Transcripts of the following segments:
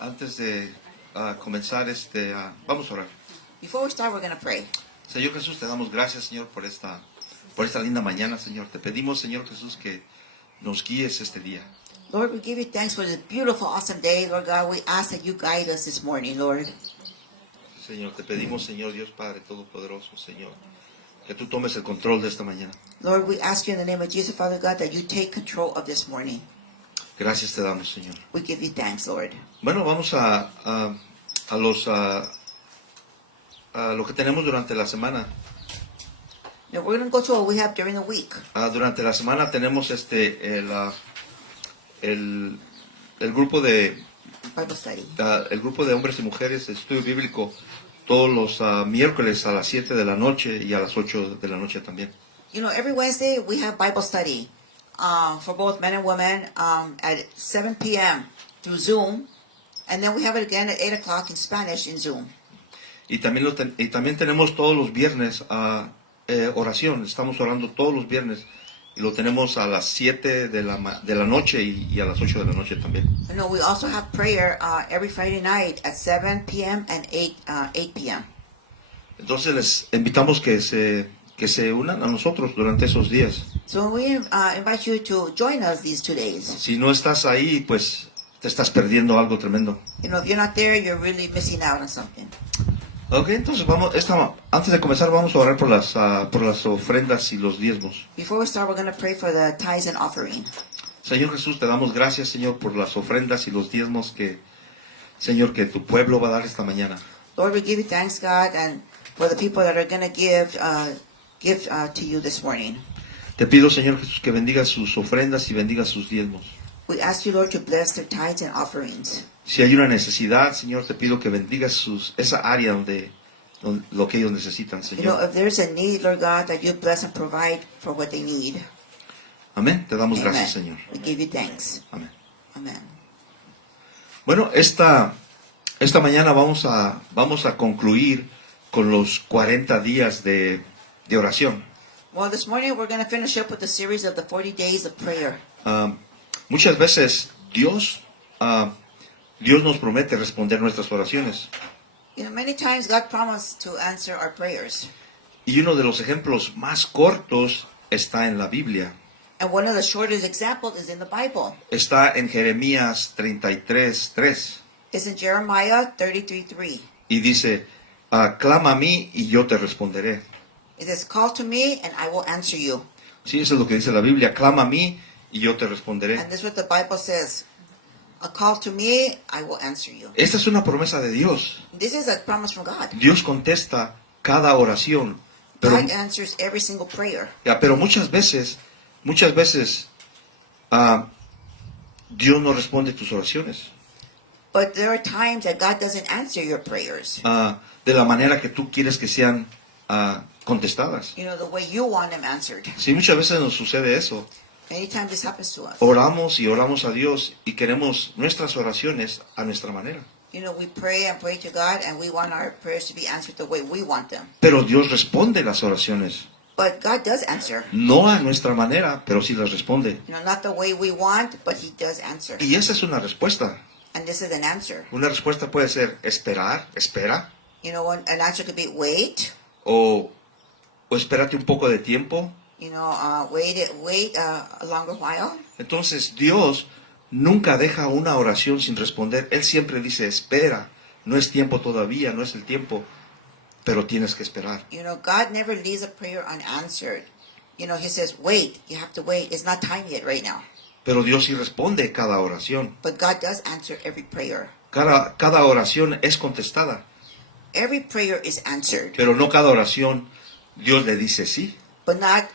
Antes de comenzar, vamos a orar. Before we start, we're going to pray. Señor Jesús, te damos gracias, Señor, por esta linda mañana, Señor. Te pedimos, Señor Jesús, que nos guíes este día. Lord, we give you thanks for this beautiful, awesome day. Lord God, we ask that you guide us this morning, Lord. Señor, te pedimos, Señor Dios Padre Todopoderoso, Señor, que tú tomes el control de esta mañana. Lord, we ask you in the name of Jesus, Father God, that you take control of this morning. Gracias te damos, Señor. We give you thanks, Lord. Bueno, vamos a lo que tenemos durante la semana. Now we're going to go to what we have during the week. Durante la semana tenemos el grupo de Bible study. el grupo de hombres y mujeres de estudio bíblico todos los miércoles a las 7 de la noche y a las 8 de la noche también. You know, every Wednesday we have Bible study for both men and women at 7 p.m. through Zoom. And then we have it again at 8 o'clock in Spanish in Zoom. Y también tenemos todos los viernes oración. Estamos orando todos los viernes. Y lo tenemos a las 7 de la noche y a las 8 de la noche también. No, we also have prayer every Friday night at 7 p.m. and 8 p.m. Entonces les invitamos que se unan a nosotros durante esos días. So we invite you to join us these 2 days. Si no estás ahí, pues te estás perdiendo algo tremendo. You know, if you're not there, you're really missing out on something. Ok, entonces antes de comenzar vamos a orar por las ofrendas y los diezmos. Before we start, we're going to pray for the tithes and offering. Señor Jesús, te damos gracias, Señor, por las ofrendas y los diezmos Señor, que tu pueblo va a dar esta mañana. Lord, we give you thanks, God, and for the people that are going to give to you this morning. Te pido, Señor Jesús, que bendigas sus ofrendas y bendigas sus diezmos. We ask you, Lord, to bless their tithes and offerings. Si hay una necesidad, Señor, te pido que bendigas esa área donde lo que ellos necesitan, You know, Señor. if there's a need, Lord God, that you bless and provide for what they need. Amén. Te damos Amen. gracias, Señor. We give you thanks. Amén. Amen. Bueno, esta mañana vamos a concluir con los 40 días de oración. Well, this morning we're going to finish up with the series of the 40 days of prayer. Muchas veces Dios nos promete responder nuestras oraciones. You know, many times God promised to answer our prayers. Y uno de los ejemplos más cortos está en la Biblia. And one of the shortest examples is in the Bible. Está en Jeremías 33:3. It's in Jeremiah 33:3. Y dice, clama a mí y yo te responderé. It says, call to me and I will answer you. Sí, eso es lo que dice la Biblia. Clama a mí y yo te responderé. And this is what the Bible says. A call to me, I will answer you. Esta es una promesa de Dios. This is a promise from God. Dios contesta cada oración. God answers every single prayer. Pero muchas veces, Dios no responde tus oraciones. But there are times that God doesn't answer your prayers. De la manera que tú quieres que sean contestadas. You know, the way you want them answered. Sí, muchas veces nos sucede eso. Many times this happens to us. Oramos y oramos a Dios y queremos nuestras oraciones a nuestra manera. You know, we pray and pray to God and we want our prayers to be answered the way we want them. Pero Dios responde las oraciones. But God does answer. No a nuestra manera, pero sí las responde. You know, not the way we want, but He does answer. Y esa es una respuesta. And this is an answer. Una respuesta puede ser espera. You know, an answer could be wait. O espérate un poco de tiempo. You know, wait a longer while. Entonces Dios nunca deja una oración sin responder. Él siempre dice, espera, no es tiempo todavía, no es el tiempo, pero tienes que esperar. You know, God never leaves a prayer unanswered. You know, He says, wait, you have to wait. It's not time yet right now. Pero Dios sí responde cada oración. But God does answer every prayer. Cada oración es contestada. Every prayer is answered. Pero no cada oración Dios le dice sí. But not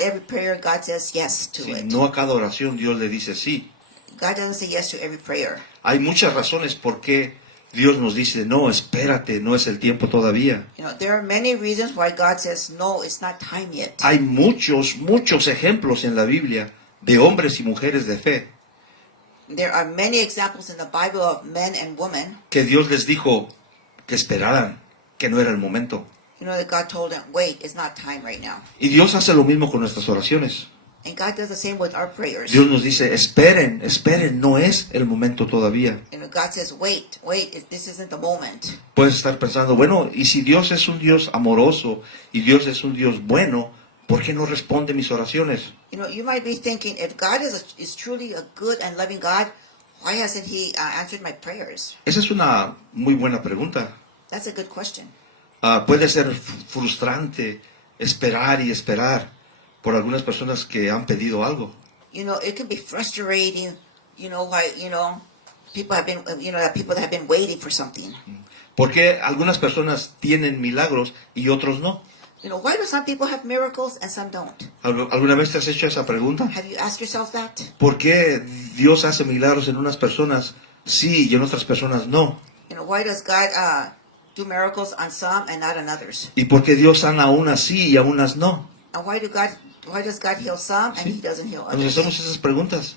every prayer God says yes to Sí, it. no a cada oración Dios le dice sí. God doesn't say yes to every prayer. Hay muchas razones por qué Dios nos dice, no, espérate, no es el tiempo todavía. You know, there are many reasons why God says, no, it's not time yet. Hay muchos ejemplos en la Biblia de hombres y mujeres de fe There are many examples in the Bible of men and women. que Dios les dijo que esperaran, que no era el momento. You know, that God told them, wait, it's not time right now. Y Dios hace lo mismo con nuestras oraciones. And God does the same with our prayers. Dios nos dice, esperen, esperen, no es el momento todavía. You know, God says, wait, this isn't the moment. Puedes estar pensando, bueno, y si Dios es un Dios amoroso y Dios es un Dios bueno, ¿por qué no responde mis oraciones? You know, you might be thinking, if God is truly a good and loving God, why hasn't He answered my prayers? Esa es una muy buena pregunta. That's a good question. Puede ser frustrante esperar y esperar por algunas personas que han pedido algo. You know, it can be frustrating. You know why? You know, people have been. You know, people that have been waiting for something. Porque algunas personas tienen milagros y otros no. You know, why do some people have miracles and some don't? ¿Alguna vez te has hecho esa pregunta? Have you asked yourself that? ¿Por qué Dios hace milagros en unas personas sí y en otras personas no? You know, why does God do miracles on some and not on others? ¿Y por qué Dios sana a unas sí y a unas no? And why does God heal some and He doesn't heal Nos others? hacemos esas preguntas.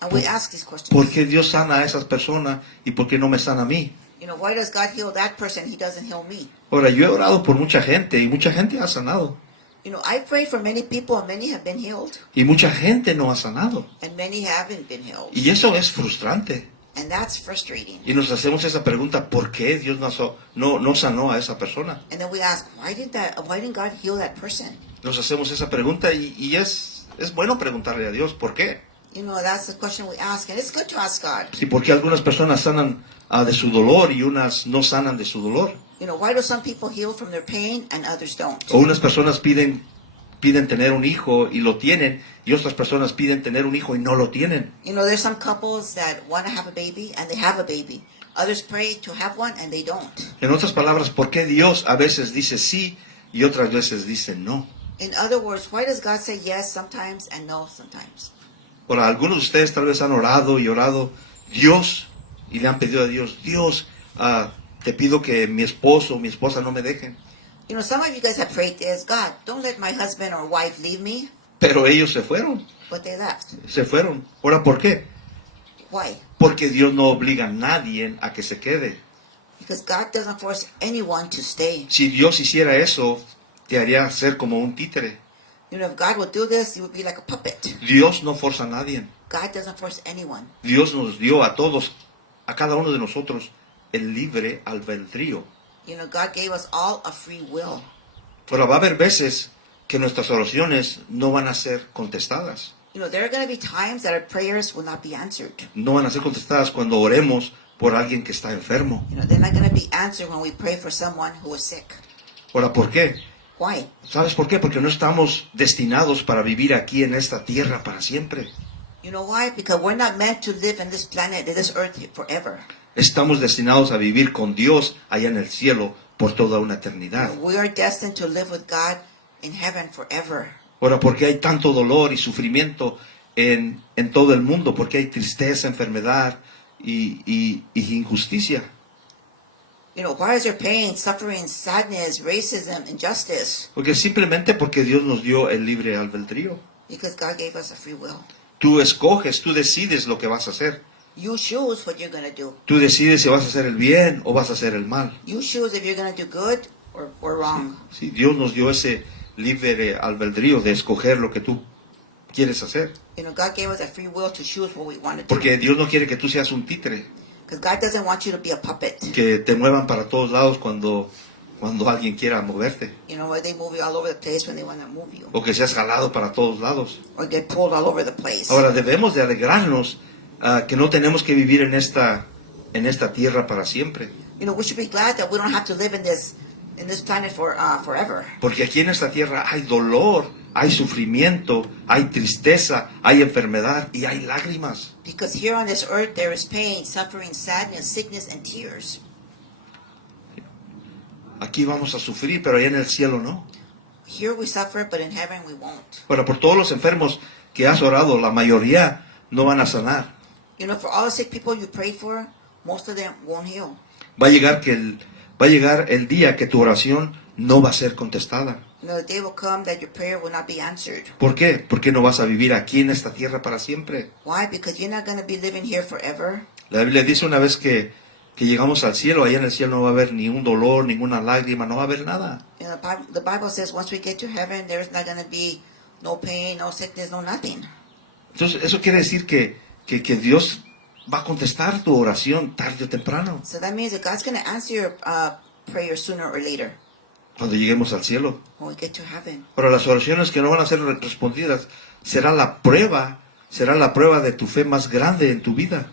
And we ask these questions. ¿Por qué Dios sana a esas personas y por qué no me sana a mí? You know, why does God heal that person? He doesn't heal me. Ahora, yo he orado por mucha gente y mucha gente ha sanado. You know, I've prayed for many people and many have been healed Y mucha gente no ha sanado. and many haven't been healed. Y eso es frustrante. And that's frustrating. Y nos hacemos esa pregunta, ¿por qué Dios no sanó a esa persona? And then we ask, why didn't God heal that person? Nos hacemos esa pregunta y es bueno preguntarle a Dios, ¿por qué? You know, that's the question we ask, and it's good to ask God. Sí, porque algunas personas sanan de su dolor y unas no sanan de su dolor. You know, why do some people heal from their pain and others don't? O unas personas piden tener un hijo y lo tienen, y otras personas piden tener un hijo y no lo tienen. You know, there's some couples that want to have a baby and they have a baby. Others pray to have one and they don't. En otras palabras, ¿por qué Dios a veces dice sí y otras veces dice no? In other words, why does God say yes sometimes and no sometimes? Ahora, algunos de ustedes tal vez han orado y orado, Dios, y le han pedido a Dios, Dios, te pido que mi esposo o mi esposa no me dejen. You know, some of you guys have prayed this, God, don't let my husband or wife leave me, Pero ellos se fueron, but they left. se fueron. Ahora, ¿por qué? Why? Porque Dios no obliga a nadie a que se quede. Because God doesn't force anyone to stay. Si Dios hiciera eso, te haría ser como un títere. You know, if God would do this, you would be like a puppet. Dios no forza a nadie. God doesn't force anyone. Dios nos dio a todos, a cada uno de nosotros, el libre albedrío. You know, God gave us all a free will. Pero va a haber veces que nuestras oraciones no van a ser contestadas. You know, there are going to be times that our prayers will not be answered. No van a ser contestadas cuando oremos por alguien que está enfermo. You know, they're not going to be answered when we pray for someone who is sick. Ahora, ¿por qué? Why? ¿Sabes por qué? Porque no estamos destinados para vivir aquí en esta tierra para siempre. You know why? Because we're not meant to live in this planet, in this earth forever. Estamos destinados a vivir con Dios allá en el cielo por toda una eternidad. We are destined to live with God in heaven forever. Ahora, ¿por qué hay tanto dolor y sufrimiento en todo el mundo? ¿Por qué hay tristeza, enfermedad y injusticia? You know, why is there pain, suffering, sadness, racism, injustice? Porque Dios nos dio el libre albedrío. Because God gave us a free will. Tú escoges, tú decides lo que vas a hacer. You choose what you're going to do. Tú decides si vas a hacer el bien o vas a hacer el mal. You choose if you're going to do good or wrong. Sí, Dios nos dio ese libre albedrío de escoger lo que tú quieres hacer. You know, God gave us a free will to choose what we want to do. Porque Dios no quiere que tú seas un títere, Because God doesn't want you to be a puppet. que te muevan para todos lados cuando alguien quiera moverte. You know, where they move you all over the place when they want to move you. O que seas jalado para todos lados. Or get pulled all over the place. Ahora debemos de alegrarnos que no tenemos que vivir en esta tierra para siempre. You know, we should be glad that we don't have to live in this planet forever. Porque aquí en esta tierra hay dolor, hay sufrimiento, hay tristeza, hay enfermedad y hay lágrimas. Because here on this earth there is pain, suffering, sadness, sickness, and tears. Aquí vamos a sufrir, pero allá en el cielo no. Here we suffer, but in heaven we won't. Ahora, por todos los enfermos que has orado, la mayoría no van a sanar. You know, for all the sick people you pray for, most of them won't heal. Va a llegar el día que tu oración no va a ser contestada. You know, the day will come that your prayer will not be answered. ¿Por qué? Porque no vas a vivir aquí en esta tierra para siempre. Why? Because you're not going to be living here forever. La Biblia dice una vez que llegamos al cielo, allá en el cielo no va a haber ni un dolor, ninguna lágrima, no va a haber nada. You know, the Bible says once we get to heaven, there's not going to be No pain, no sickness, no nothing. Entonces, eso quiere decir que Dios va a contestar tu oración tarde o temprano, So that means that God's going to answer your prayer sooner or later cuando lleguemos al cielo. when we get to heaven. Pero las oraciones que no van a ser respondidas será la prueba de tu fe más grande en tu vida.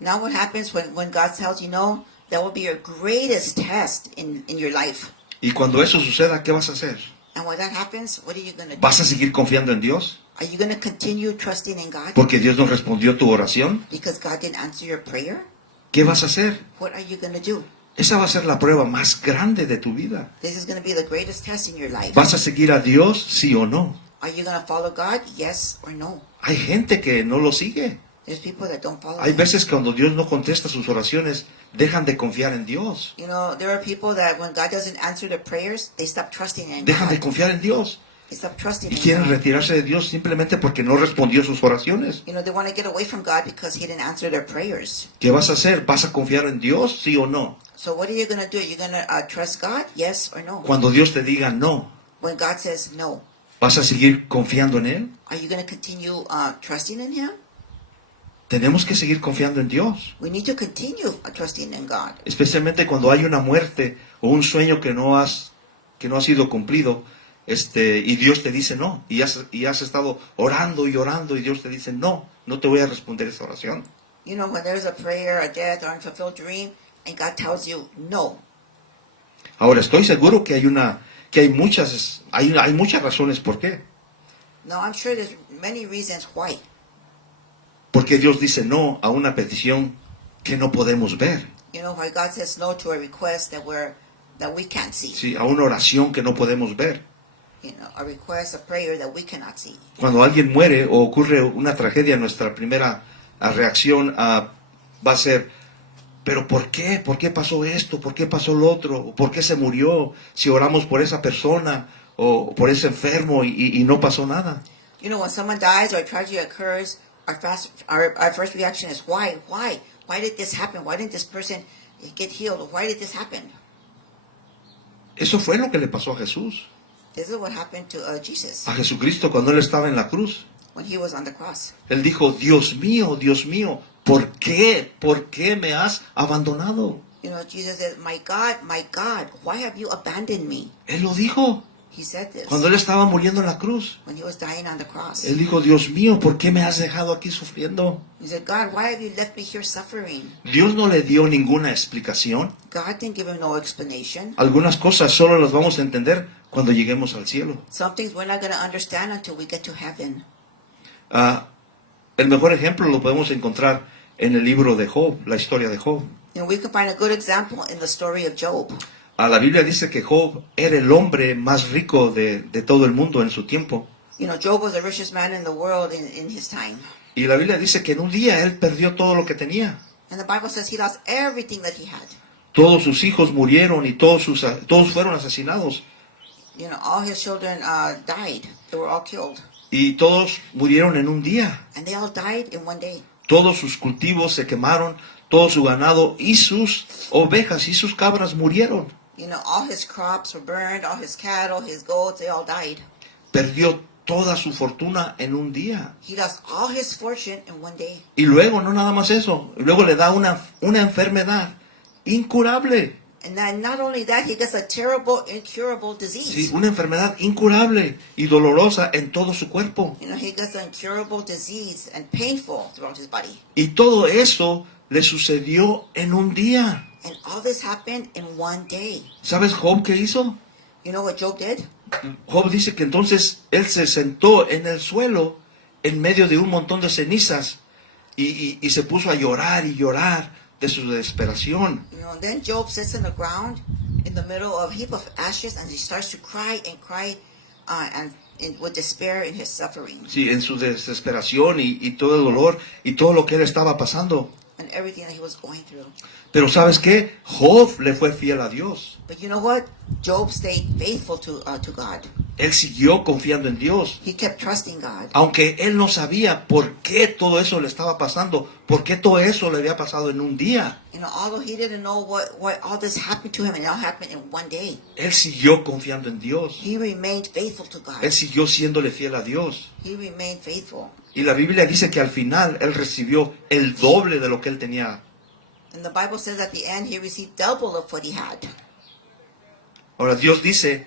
Now what happens when God tells you no, that will be your greatest test in your life. Y cuando eso suceda, ¿qué vas a hacer? And when that happens, what are you going to do? ¿Vas a seguir confiando en Dios? Are you going to continue trusting in God Porque Dios no respondió tu oración. because God didn't answer your prayer? ¿Qué vas a hacer? What are you going to do? Esa va a ser la prueba más grande de tu vida. This is going to be the greatest test in your life. ¿Vas a seguir a Dios, sí o no? Are you going to follow God? Yes or no? Hay gente que no lo sigue. There's people that don't follow Hay Him. veces que cuando Dios no contesta sus oraciones, dejan de confiar en Dios. You know, there are people that when God doesn't answer their prayers, they stop trusting in Dejan de God. confiar en Dios. They stop trusting Y in quieren God. retirarse de Dios simplemente porque no respondió sus oraciones. You know, they want to get away from God because He didn't answer their prayers. ¿Qué vas a hacer? ¿Vas a confiar en Dios, sí o no? So what are you going to do? Are you going to trust God? Yes or no? Cuando Dios te diga no, When God says no, ¿vas a seguir confiando en Él? are you going to continue trusting in Him? Tenemos que seguir confiando en Dios. We need to continue trusting in God. Especialmente cuando hay una muerte o un sueño que no ha sido cumplido, y Dios te dice no, y has estado orando y orando y Dios te dice no te voy a responder esa oración. You know, when there's a prayer, a death, or unfulfilled dream, and God tells you no. Ahora estoy seguro que hay muchas razones por qué. No, I'm sure there's many reasons why. Porque Dios dice no a una petición que no podemos ver, You know, why God says no to a request that we can't see. sí, a una oración que no podemos ver. You know, a request, a prayer that we cannot see. Cuando alguien muere o ocurre una tragedia, nuestra primera reacción va a ser, pero ¿por qué? ¿Por qué pasó esto? ¿Por qué pasó lo otro? ¿Por qué se murió? Si oramos por esa persona o por ese enfermo y no pasó nada. You know, when someone dies or a tragedy occurs, our first reaction is why? Why did this happen? Why didn't this person get healed? Why did this happen? Eso fue lo que le pasó a Jesús, This is what happened to Jesus a Jesucristo cuando Él estaba en la cruz. when He was on the cross. Él dijo, Dios mío, ¿por qué? ¿Por qué me has abandonado? You know, Jesus said, my God, why have you abandoned me? Él lo dijo He said this cuando Él estaba muriendo en la cruz. when He was dying on the cross. Él dijo, Dios mío, ¿por qué me has dejado aquí sufriendo? He said, God, why have you left me here suffering? Dios no le dio ninguna explicación. God didn't give Him no explanation. Algunas cosas solo las vamos a entender cuando lleguemos al cielo. Some things we're not going to understand until we get to heaven. El mejor ejemplo lo podemos encontrar en el libro de Job, la historia de Job. And we can find a good example in the story of Job. La Biblia dice que Job era el hombre más rico de todo el mundo en su tiempo. You know, Job was the richest man in the world in his time. Y la Biblia dice que en un día él perdió todo lo que tenía. And the Bible says he lost everything that he had. Todos sus hijos murieron y todos fueron asesinados. You know, all his children died. They were all killed. Y todos murieron en un día. And they all died in one day. Todos sus cultivos se quemaron, todo su ganado y sus ovejas y sus cabras murieron. You know, all his crops were burned, all his cattle, his goats, they all died. Perdió toda su fortuna en un día. He lost all his fortune in one day. Y luego, no nada más eso, luego le da una enfermedad incurable. And then not only that, he gets a terrible, incurable disease. Sí, una enfermedad incurable y dolorosa en todo su cuerpo. You know, he gets an incurable disease and painful throughout his body. Y todo eso le sucedió en un día. And all this happened in one day. ¿Sabes Job qué hizo? You know what Job did? Job dice que entonces él se sentó en el suelo en medio de un montón de cenizas y se puso a llorar y llorar de su desesperación. You know, then Job sits in the ground in the middle of a heap of ashes and he starts to cry and cry with despair in his suffering. Sí, en su desesperación y todo el dolor y todo lo que él estaba pasando. And and everything that he was going through. Pero ¿sabes qué? Job le fue fiel a Dios. But you know what? Job stayed faithful to God. Él siguió confiando en Dios. He kept trusting God. Aunque él no sabía por qué todo eso le estaba pasando, por qué todo eso le había pasado en un día. You know, although he didn't know what all this happened to him, and it all happened in one day. Él siguió confiando en Dios. He remained faithful to God. Él siguió siéndole fiel a Dios. He remained faithful. Y la Biblia dice que al final él recibió el doble de lo que él tenía. And the Bible says at the end he received double of what he had. Ahora Dios dice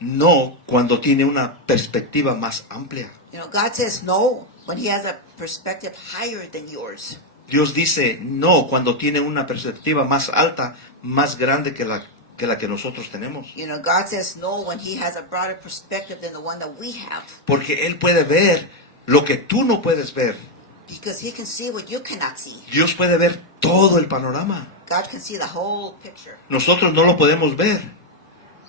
no cuando tiene una perspectiva más amplia. You know, God says no when he has a perspective higher than yours. Dios dice no cuando tiene una perspectiva más alta, más grande que la que nosotros tenemos. You know, God says no when he has a broader perspective than the one that we have. Porque Él puede ver lo que tú no puedes ver. Because he can see what you cannot see. Dios puede ver todo el panorama. God can see the whole picture. Nosotros no lo podemos ver.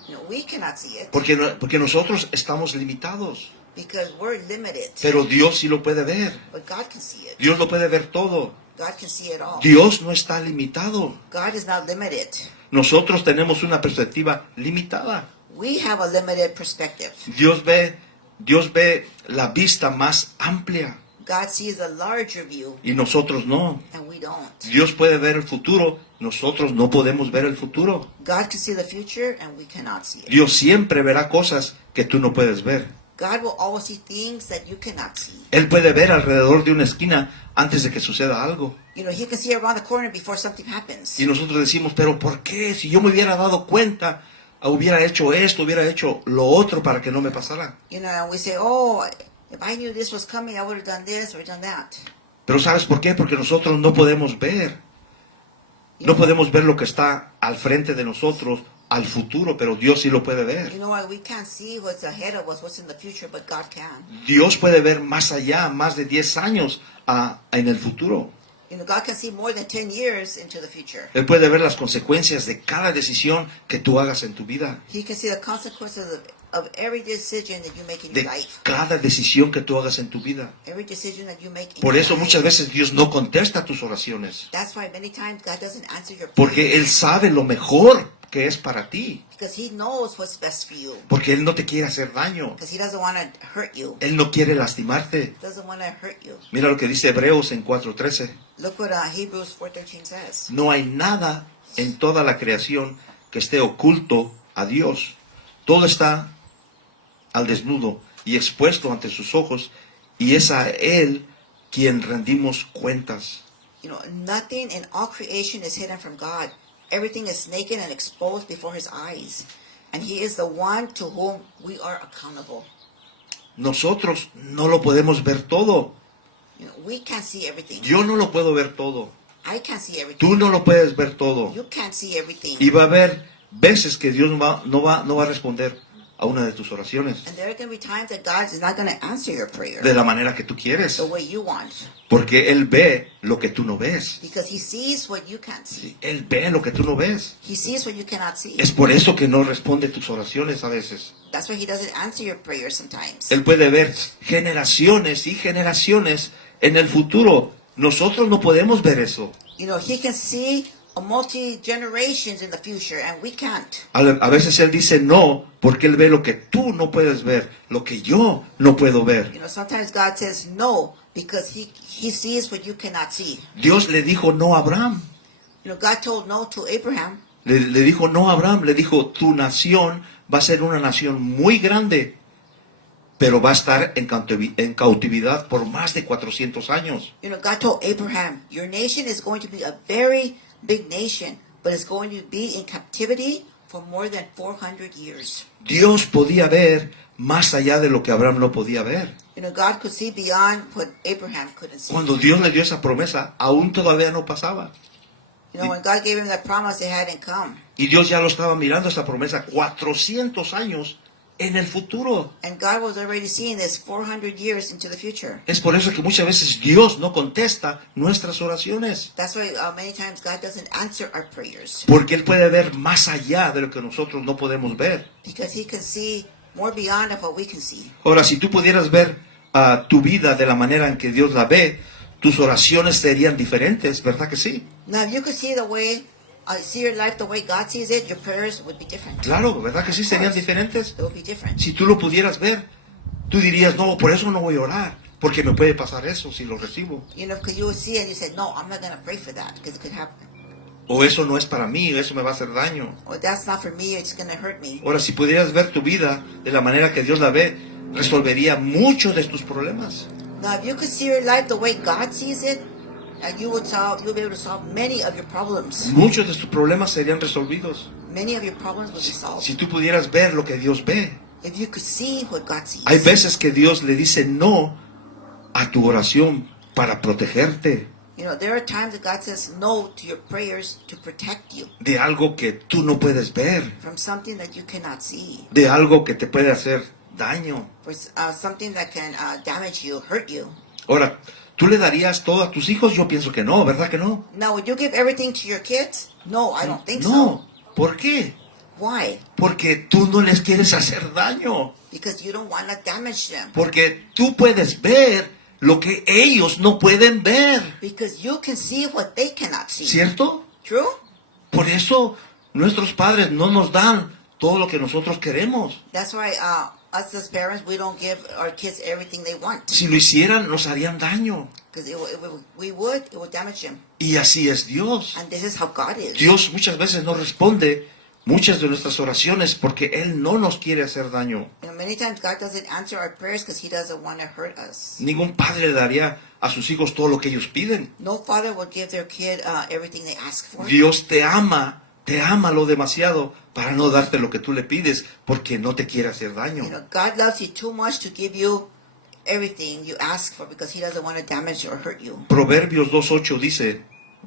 You know, we cannot see it Porque nosotros estamos limitados. because we're limited. Pero Dios sí lo puede ver. But God can see it. Dios lo puede ver todo. God can see it all. Dios no está limitado. God is not limited. Nosotros tenemos una perspectiva limitada. We have a limited perspective. Dios ve la vista más amplia God sees a larger view, y nosotros no. and we don't. Dios puede ver el futuro, nosotros no podemos ver el futuro. God can see the future, and we cannot see it. Dios siempre verá cosas que tú no puedes ver. God will always see things that you cannot see. Él puede ver alrededor de una esquina antes de que suceda algo. You know, he can see around the corner before something happens. Y nosotros decimos, pero ¿por qué? Si yo me hubiera dado cuenta, hubiera hecho esto, hubiera hecho lo otro para que no me pasara. You know, and we say, oh, if I knew this was coming, I would have done this or done that. Pero ¿sabes por qué? Porque nosotros no podemos ver. No podemos ver lo que está al frente de nosotros, al futuro, pero Dios sí lo puede You ver. know why we can't see what's ahead of us, what's in the future, but God can. Dios puede ver más allá, más de 10 años en el futuro. You know, God can see more than 10 years into the future. Él puede ver las consecuencias de cada decisión que tú hagas en tu vida. He can see the consequences of every decision that you make in your De life. cada decisión que tú hagas en tu vida. Every decision that you make in Por your eso life. muchas veces Dios no contesta tus oraciones. That's why many times God doesn't answer your Porque prayers. Él sabe lo mejor que es para ti. Because he knows what's best for you. Porque Él no te quiere hacer daño. Because he doesn't want to hurt you. Él no quiere lastimarte. Doesn't want to hurt you. Mira lo que dice Hebreos en 4:13. Look what Hebrews 4:13 says. No hay nada en toda la creación que esté oculto a Dios. Todo está al desnudo y expuesto ante sus ojos, y es a Él quien rendimos cuentas. You know, nothing in all creation is hidden from God. Everything is naked and exposed before his eyes. And he is the one to whom we are accountable. Nosotros no lo podemos ver todo. You know, we can't see everything. Yo no lo puedo ver todo. I can't see everything. Tú no lo puedes ver todo. You can't see everything. Y va a haber veces que Dios no va a responder a una de tus oraciones And there are going to be times that God is not going to answer your prayer de la manera que tú quieres. the way you want. Porque Él ve lo que tú no ves. Because he sees what you can't see. Él ve lo que tú no ves. He sees what you cannot see. Es por eso que no responde tus oraciones a veces. That's why he doesn't answer your prayers sometimes. Él puede ver generaciones y generaciones en el futuro. Nosotros no podemos ver eso. You know, he can see a multi-generations in the future, and we can't. A veces Él dice no, porque Él ve lo que tú no puedes ver, lo que yo no puedo ver. You know, sometimes God says no because he sees what you cannot see. Dios le dijo no a Abraham. You know, God told no to Abraham. Le dijo no a Abraham, le dijo tu nación va a ser una nación muy grande, pero va a estar en cautividad por más de 400 años. You know, God told Abraham, your nation is going to be a very big nation, but it's going to be in captivity for more than 400 years. Dios podía ver más allá de lo que Abraham no podía ver. You know, God could see beyond what Abraham couldn't see. Cuando Dios le dio esa promesa, aún todavía no pasaba. You know, when God gave him that promise, it hadn't come. Y Dios ya lo estaba mirando esa promesa 400 años en el futuro. And God was already seeing this 400 years into the future. Es por eso que muchas veces Dios no contesta nuestras oraciones. That's why many times God doesn't answer our prayers. Porque Él puede ver más allá de lo que nosotros no podemos ver. Because he can see more beyond of what we can see. Ahora, si tú pudieras ver tu vida de la manera en que Dios la ve, tus oraciones serían diferentes, ¿verdad que sí? Now, if you could see the way, see your life the way God sees it, your prayers would be different. Claro, ¿verdad que sí serían diferentes? They would be different. Si tú lo pudieras ver, tú dirías, no, por eso no voy a orar, porque me puede pasar eso si lo recibo. You know, because you would see it and you said, no, I'm not going to pray for that because it could happen. O eso no es para mí, eso me va a hacer daño. Or that's not for me, it's going to hurt me. Ahora, si pudieras ver tu vida de la manera que Dios la ve, resolvería muchos de tus problemas. Now, if you could see your life the way God sees it, and you'll be able to solve many of your problems. Muchos de tus problemas serían resolvidos. Many of your problems would be solved. Si tú pudieras ver lo que Dios ve. If you could see what God sees. Hay veces que Dios le dice no a tu oración para protegerte You know, there are times that God says no to your prayers to protect you de algo que tú no puedes ver, from something that you cannot see, de algo que te puede hacer daño. for something that can damage you, hurt you. Ahora, ¿tú le darías todo a tus hijos? Yo pienso que no, ¿verdad que no? Now, would you give everything to your kids? No, I don't think so. No. ¿Por qué? Why? Porque tú no les quieres hacer daño. Because you don't want to damage them. Porque tú puedes ver lo que ellos no pueden ver. Because you can see what they cannot see. ¿Cierto? True? Por eso nuestros padres no nos dan todo lo que nosotros queremos. That's why us as parents, we don't give our kids everything they want. Si lo hicieran, nos harían daño. Because it would damage them. Y así es Dios. And this is how God is. Dios muchas veces no responde muchas de nuestras oraciones porque Él no nos quiere hacer daño. You know, many times God doesn't answer our prayers because He doesn't want to hurt us. Ningún padre le daría a sus hijos todo lo que ellos piden. No father would give their kid everything they ask for. Dios te ama lo demasiado para no darte lo que tú le pides porque no te quiere hacer daño. You know, God loves you too much to give you everything you ask for because He doesn't want to damage or hurt you. Proverbios 2:8 dice,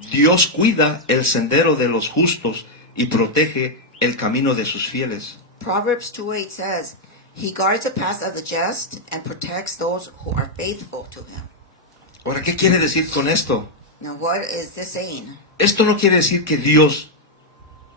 Dios cuida el sendero de los justos y protege el camino de sus fieles. Proverbs 2:8 says, He guards the path of the just and protects those who are faithful to Him. Ahora, ¿qué quiere decir con esto? Now, what is this saying? Esto no quiere decir que Dios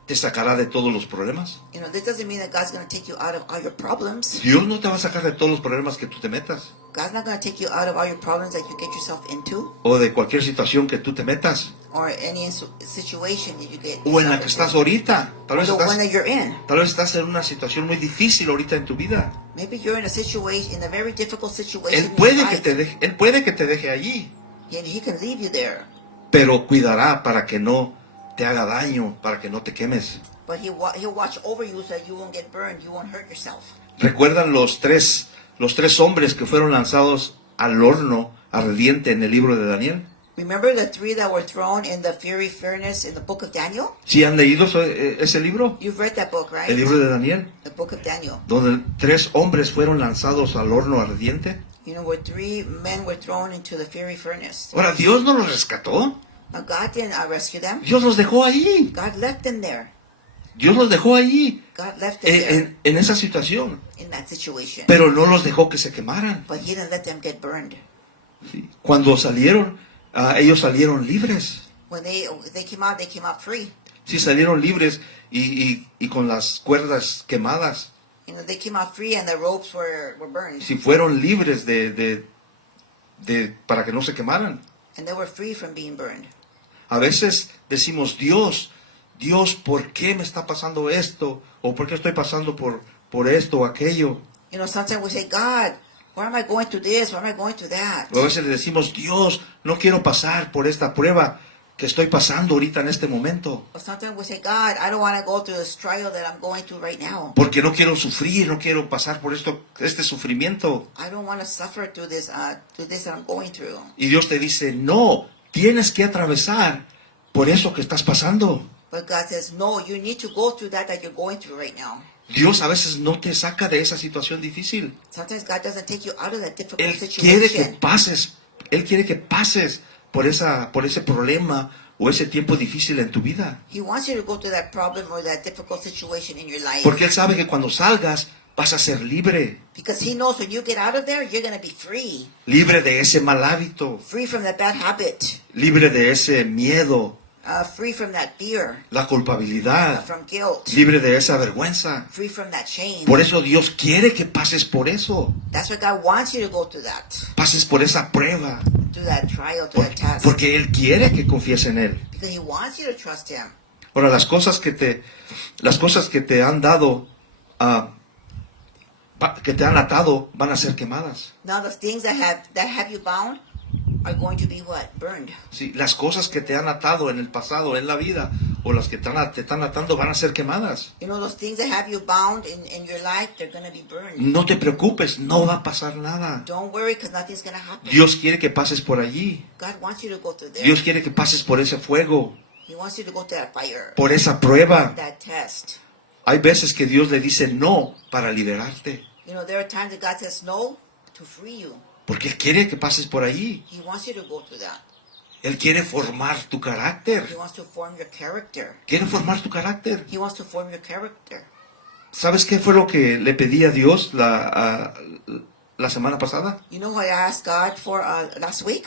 te sacará de todos los problemas. You know, this doesn't mean that God's going to take you out of all your problems. Dios no te va a sacar de todos los problemas que tú te metas God's not going to take you out of all your problems that you get yourself into, o de cualquier situación que tú te metas or any situation that you get o en la que yourself estás ahorita. Tal into, vez the one estás, that you're in. tal vez estás en una situación muy difícil ahorita en tu vida. Maybe you're in a situation, in a very difficult situation Él in your puede que life, él puede que te deje allí, and He can leave you there. pero cuidará para que no te haga daño, para que no te quemes. But He'll watch over you so that you won't get burned, you won't hurt yourself. ¿Recuerdan los tres hombres que fueron lanzados al horno ardiente en el libro de Daniel? Remember the three that were thrown in the fiery furnace in the book of Daniel? ¿Sí han leído ese libro? You've read that book, right? El libro de Daniel, The book of Daniel. donde 3 hombres fueron lanzados al horno ardiente. You know, where 3 men were thrown into the fiery furnace. Ahora, Dios no los rescató. Now, God didn't rescue them. Dios los dejó ahí. God left them there. Dios los dejó ahí, God left them there en esa situación. in that situation. Pero no los dejó que se quemaran. But He didn't let them get burned. Sí. Cuando salieron, ellos salieron libres. When they came out free. Sí, salieron libres y con las cuerdas quemadas. You know, they came out free and the ropes were burned. Sí, fueron libres para que no se quemaran. And they were free from being burned. A veces decimos, Dios, ¿por qué me está pasando esto? ¿O por qué estoy pasando por esto o aquello? You know, sometimes we say, God, why am I going through this? Why am I going through that? O a veces le decimos, Dios, no quiero pasar por esta prueba que estoy pasando ahorita en este momento. Or sometimes we say, God, I don't want to go through this trial that I'm going through right now. Porque no quiero sufrir, no quiero pasar por este sufrimiento. I don't want to suffer through this that I'm going through. Y Dios te dice, no, tienes que atravesar por eso que estás pasando. But God says, no, you need to go through that you're going through right now. Dios a veces no te saca de esa situación difícil. Sometimes God doesn't take you out of that difficult Él quiere que situation. pases por ese problema o ese tiempo difícil en tu vida. He wants you to go through that problem or that difficult situation in your life. Porque Él sabe que cuando salgas vas a ser libre. Because He knows when you get out of there, you're going to be free. Libre de ese mal hábito. Free from that bad habit. Libre de ese miedo, Free from that fear. la culpabilidad. From guilt. Libre de esa vergüenza. Free from that shame. Por eso Dios quiere que pases por eso. That's why God wants you to go through that. Pases por esa prueba. To through that trial, through that test. Porque Él quiere que confíes en Él. Because He wants you to trust Him. Ahora, las cosas que te han dado, que te han atado, van a ser quemadas. Now the things that have you bound are going to be what? Burned. Sí, las cosas que te han atado en el pasado, en la vida, o las que te están atando, van a ser quemadas. You know, those things that have you bound in your life, they're going to be burned. No te preocupes, no va a pasar nada. Don't worry, because nothing's going to happen. Dios quiere que pases por allí. God wants you to go through there. Dios quiere que pases por ese fuego, He wants you to go through that fire, por esa prueba. that test. Hay veces que Dios le dice no para liberarte, You know, there are times that God says no to free you. porque Él quiere que pases por allí. He wants you to go through that. Él quiere formar tu He carácter. wants to form your character. Quiere formar tu carácter. He wants to form your character. ¿Sabes qué fue lo que le pedí a Dios la semana pasada? You know what I asked God for last week?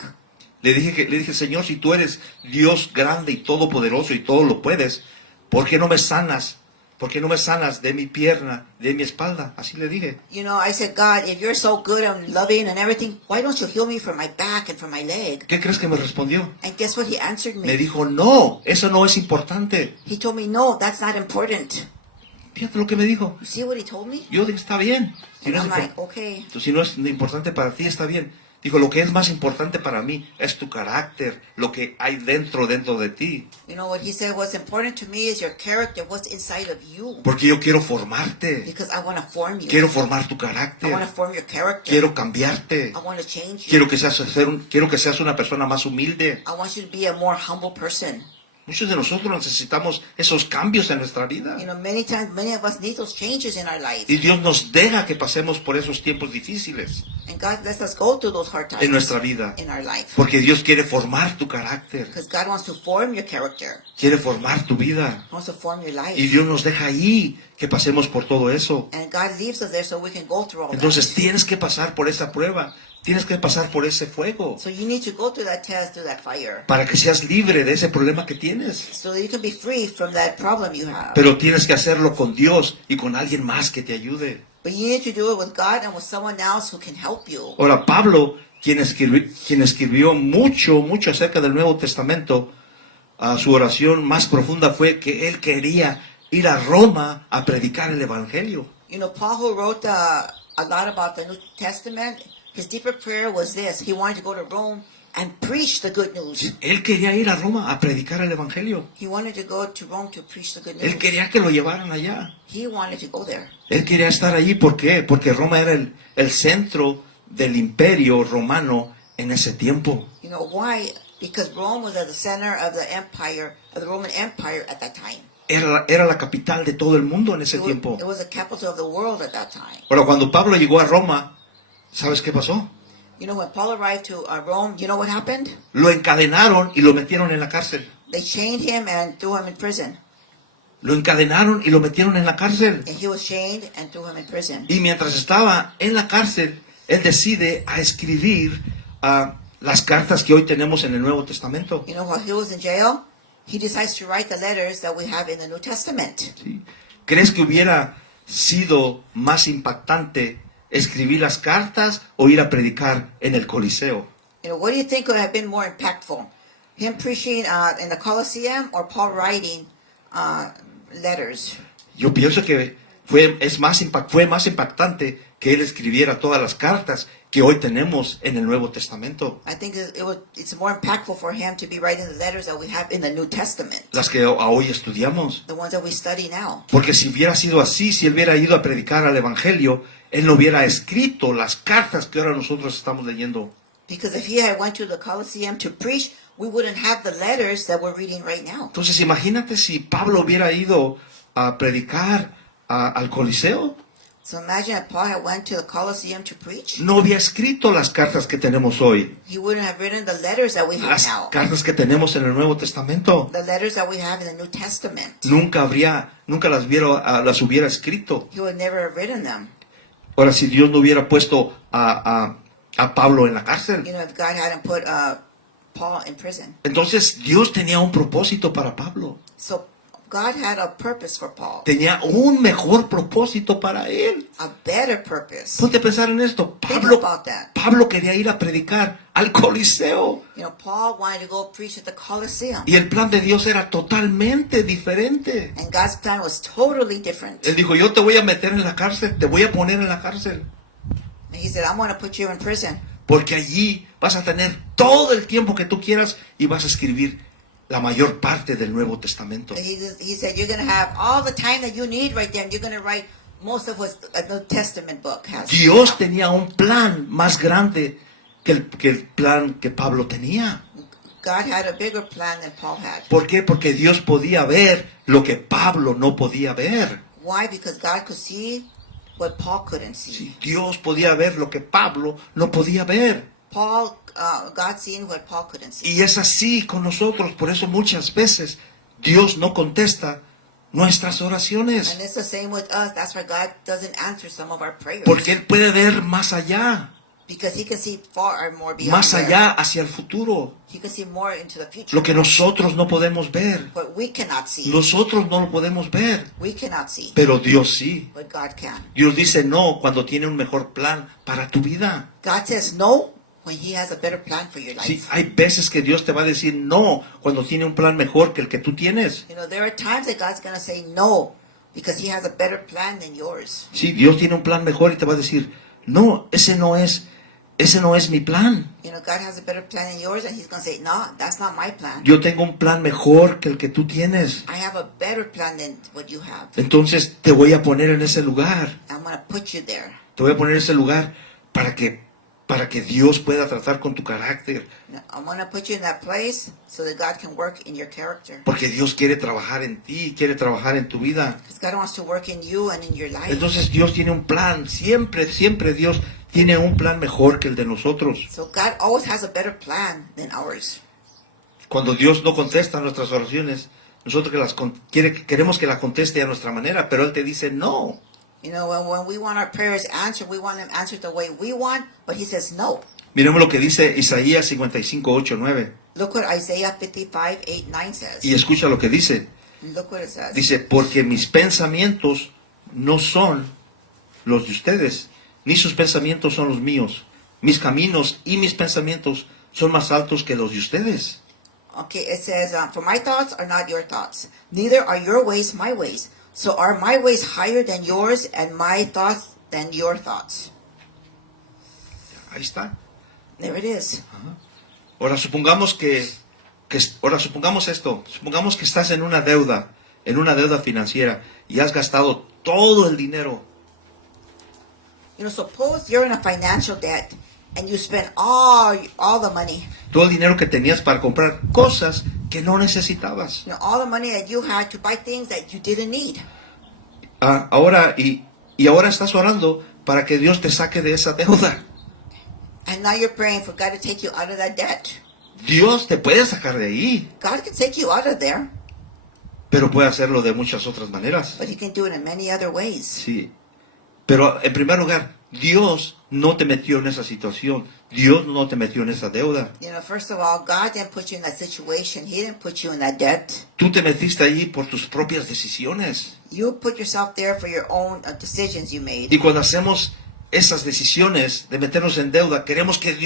Le dije, Señor, si tú eres Dios grande y todopoderoso y todo lo puedes, ¿por qué no me sanas? ¿Por qué no me sanas de mi pierna, de mi espalda? Así le dije. You know, I said, God, if you're so good and loving and everything, why don't you heal me from my back and from my leg? ¿Qué crees que me respondió? And guess what? He answered Me me. dijo, no, eso no es importante. He told me, no, that's not important. Fíjate lo que me dijo. You see what he told me? Yo dije, está bien. Si And no, I'm es, like, okay. si no es importante para ti, está bien. Dijo, lo que es más importante para mí es tu carácter, lo que hay dentro de ti. You know what he said? What's important to me is your character, what's inside of you. Porque yo quiero formarte. Because I want to form you. Quiero formar tu I want to carácter. form your character. Quiero cambiarte. I want to change you. Quiero que seas una persona más humilde. I want you to be a more humble person. Muchos de nosotros necesitamos esos cambios en nuestra vida. You know, many times, many of us need those changes in our life. Y Dios nos deja que pasemos por esos tiempos difíciles And God lets us go through those hard times en nuestra vida. in our life. Porque Dios quiere formar tu carácter. Because God wants to form your character. Quiere formar tu vida. He wants to form your life. Y Dios nos deja ahí que pasemos por todo eso. And God leaves us there so we can go through all Entonces that. tienes que pasar por esa prueba. Tienes que pasar por ese fuego. So you need to go through that test, through that fire. Para que seas libre de ese problema que tienes. So that you can be free from that problem you have. Pero tienes que hacerlo con Dios y con alguien más que te ayude. But you need to do it with God and with someone else who can help you. Ahora, Pablo, quien escribió mucho acerca del Nuevo Testamento, su oración más profunda fue que él quería ir a Roma a predicar el Evangelio. You know, Paul, who wrote a lot about the New Testament, his deeper prayer was this. He wanted to go to Rome and preach the good news. Él quería ir a Roma a predicar el Evangelio. He wanted to go to Rome to preach the good Él news. quería que lo llevaran allá. He wanted to go there. Él quería estar allí. ¿Por qué? Porque Roma era el centro del imperio romano en ese tiempo. You know why? Because Rome was at the center of the empire, of the Roman Empire at that time. Era la capital de todo el mundo en ese tiempo. It was the capital of the world at that time. Ahora, cuando Pablo llegó a Roma, ¿sabes qué pasó? You know, when Paul arrived to Rome, you know what happened? Lo encadenaron y lo metieron en la cárcel. They chained him and threw him in prison. Lo encadenaron y lo metieron en la cárcel. And he was chained and threw him in prison. Y mientras estaba en la cárcel, él decide a escribir las cartas que hoy tenemos en el Nuevo Testamento. You know, while he was in jail, he decides to write the letters that we have in the New Testament. ¿Sí? ¿Crees que hubiera sido más impactante escribir las cartas o ir a predicar en el Coliseo? You know, what do you think would have been more impactful? Him preaching in the Colosseum or Paul writing letters? Yo pienso que fue más impactante que él escribiera todas las cartas que hoy tenemos en el Nuevo Testamento. I think it's more impactful for him to be writing the letters that we have in the New Testament, Las que hoy estudiamos. the ones that we study now. Porque si hubiera sido así, si él hubiera ido a predicar al Evangelio, él no hubiera escrito las cartas que ahora nosotros estamos leyendo. Because if he had went to the Colosseum to preach, we wouldn't have the letters that we're reading right now. Entonces imagínate si Pablo hubiera ido a predicar al Coliseo, So imagine if Paul had went to the Colosseum to preach. no había escrito las cartas que tenemos hoy, He wouldn't have written the letters that we have las now. cartas que tenemos en el Nuevo Testamento. The letters that we have in the New Testament. Nunca las hubiera escrito. He would never have written them. Ahora, si Dios no hubiera puesto a Pablo en la You cárcel, know, if God hadn't put Paul in prison. entonces Dios tenía un propósito para Pablo. So God had a purpose for Paul, Tenía un mejor propósito para él. a better purpose. Ponte a pensar en esto. Think Pablo, about that. Pablo quería ir a predicar al Coliseo. You know, Paul wanted to go preach at the Colosseum, Y el plan de Dios era totalmente diferente. and God's plan was totally different. Él dijo, yo te voy a meter en la cárcel, te voy a poner en la cárcel. And he said, I'm going to put you in prison, Porque allí vas a tener todo el tiempo que tú quieras y vas a escribir la mayor parte del Nuevo Testamento. he said, you're going to have all the time that you need right there, and you're going to write most of what a New Testament book has. Dios tenía un plan más grande que el plan que Pablo tenía. God had a bigger plan than Paul had. ¿Por qué? Porque Dios podía ver lo que Pablo no podía ver. Why? Because God could see what Paul couldn't see. Sí, Dios podía ver lo que Pablo no podía ver. God seen what Paul couldn't see. Y es así con nosotros. Por eso muchas veces Dios no contesta nuestras oraciones. And it's the same with us. That's why God doesn't answer some of our prayers. Porque Él puede ver más allá. Because he can see far more beyond Más there. allá hacia el futuro. He can see more into the future. Lo que nosotros no podemos ver. But we cannot see. Nosotros no lo podemos ver. We cannot see. Pero Dios sí. But God can. Dios dice no cuando tiene un mejor plan para tu vida. God says no when he has a better plan for your life. Sí, hay veces que Dios te va a decir no cuando tiene un plan mejor que el que tú tienes. You know, there are times that God's going to say no because he has a better plan than yours. Sí, Dios tiene un plan mejor y te va a decir no, ese no es mi plan. You know, God has a better plan than yours, and he's going to say, no, that's not my plan. Yo tengo un plan mejor que el que tú tienes. I have a better plan than what you have. Entonces te voy a poner en ese lugar. I'm going to put you there. Te voy a poner en ese lugar para que Dios pueda tratar con tu carácter. I'm going to put you in that place so that God can work in your character. Porque Dios quiere trabajar en ti, quiere trabajar en tu vida. Because God wants to work in you and in your life. Entonces Dios tiene un plan. Siempre, siempre Dios tiene un plan mejor que el de nosotros. So God always has a better plan than ours. Cuando Dios no contesta nuestras oraciones, nosotros queremos que la conteste a nuestra manera, pero Él te dice no. You know, when we want our prayers answered, we want them answered the way we want, but he says no. Miremos lo que dice Isaías 55, 8, 9. Look what Isaiah 55, 8, 9 says. Y escucha lo que dice. And look what it says. Dice, porque mis pensamientos no son los de ustedes, ni sus pensamientos son los míos. Mis caminos y mis pensamientos son más altos que los de ustedes. Okay, it says, for my thoughts are not your thoughts, neither are your ways my ways. So are my ways higher than yours, and my thoughts than your thoughts. Ahí está. There it is. Ahora supongamos supongamos esto. Supongamos que estás en una deuda financiera y has gastado todo el dinero. You know, suppose you're in a financial debt and you spend all the money. Todo el dinero que tenías para comprar cosas que no necesitabas. You know, all the money that you had to buy things that you didn't need. Ahora estás orando para que Dios te saque de esa deuda. And now you're praying for God to take you out of that debt. Dios te puede sacar de ahí, God can take you out of there, pero puede hacerlo de muchas otras maneras. but he can do it in many other ways. Sí. Pero en primer lugar, Dios no te metió en esa situación. Dios no te metió en esa deuda. You know, first of all, God didn't put you in that situation. He didn't put you in that debt. Tú te metiste ahí por tus propias decisiones. You put yourself there for your own decisions you made. Y cuando hacemos esas decisiones de meternos en deuda, queremos que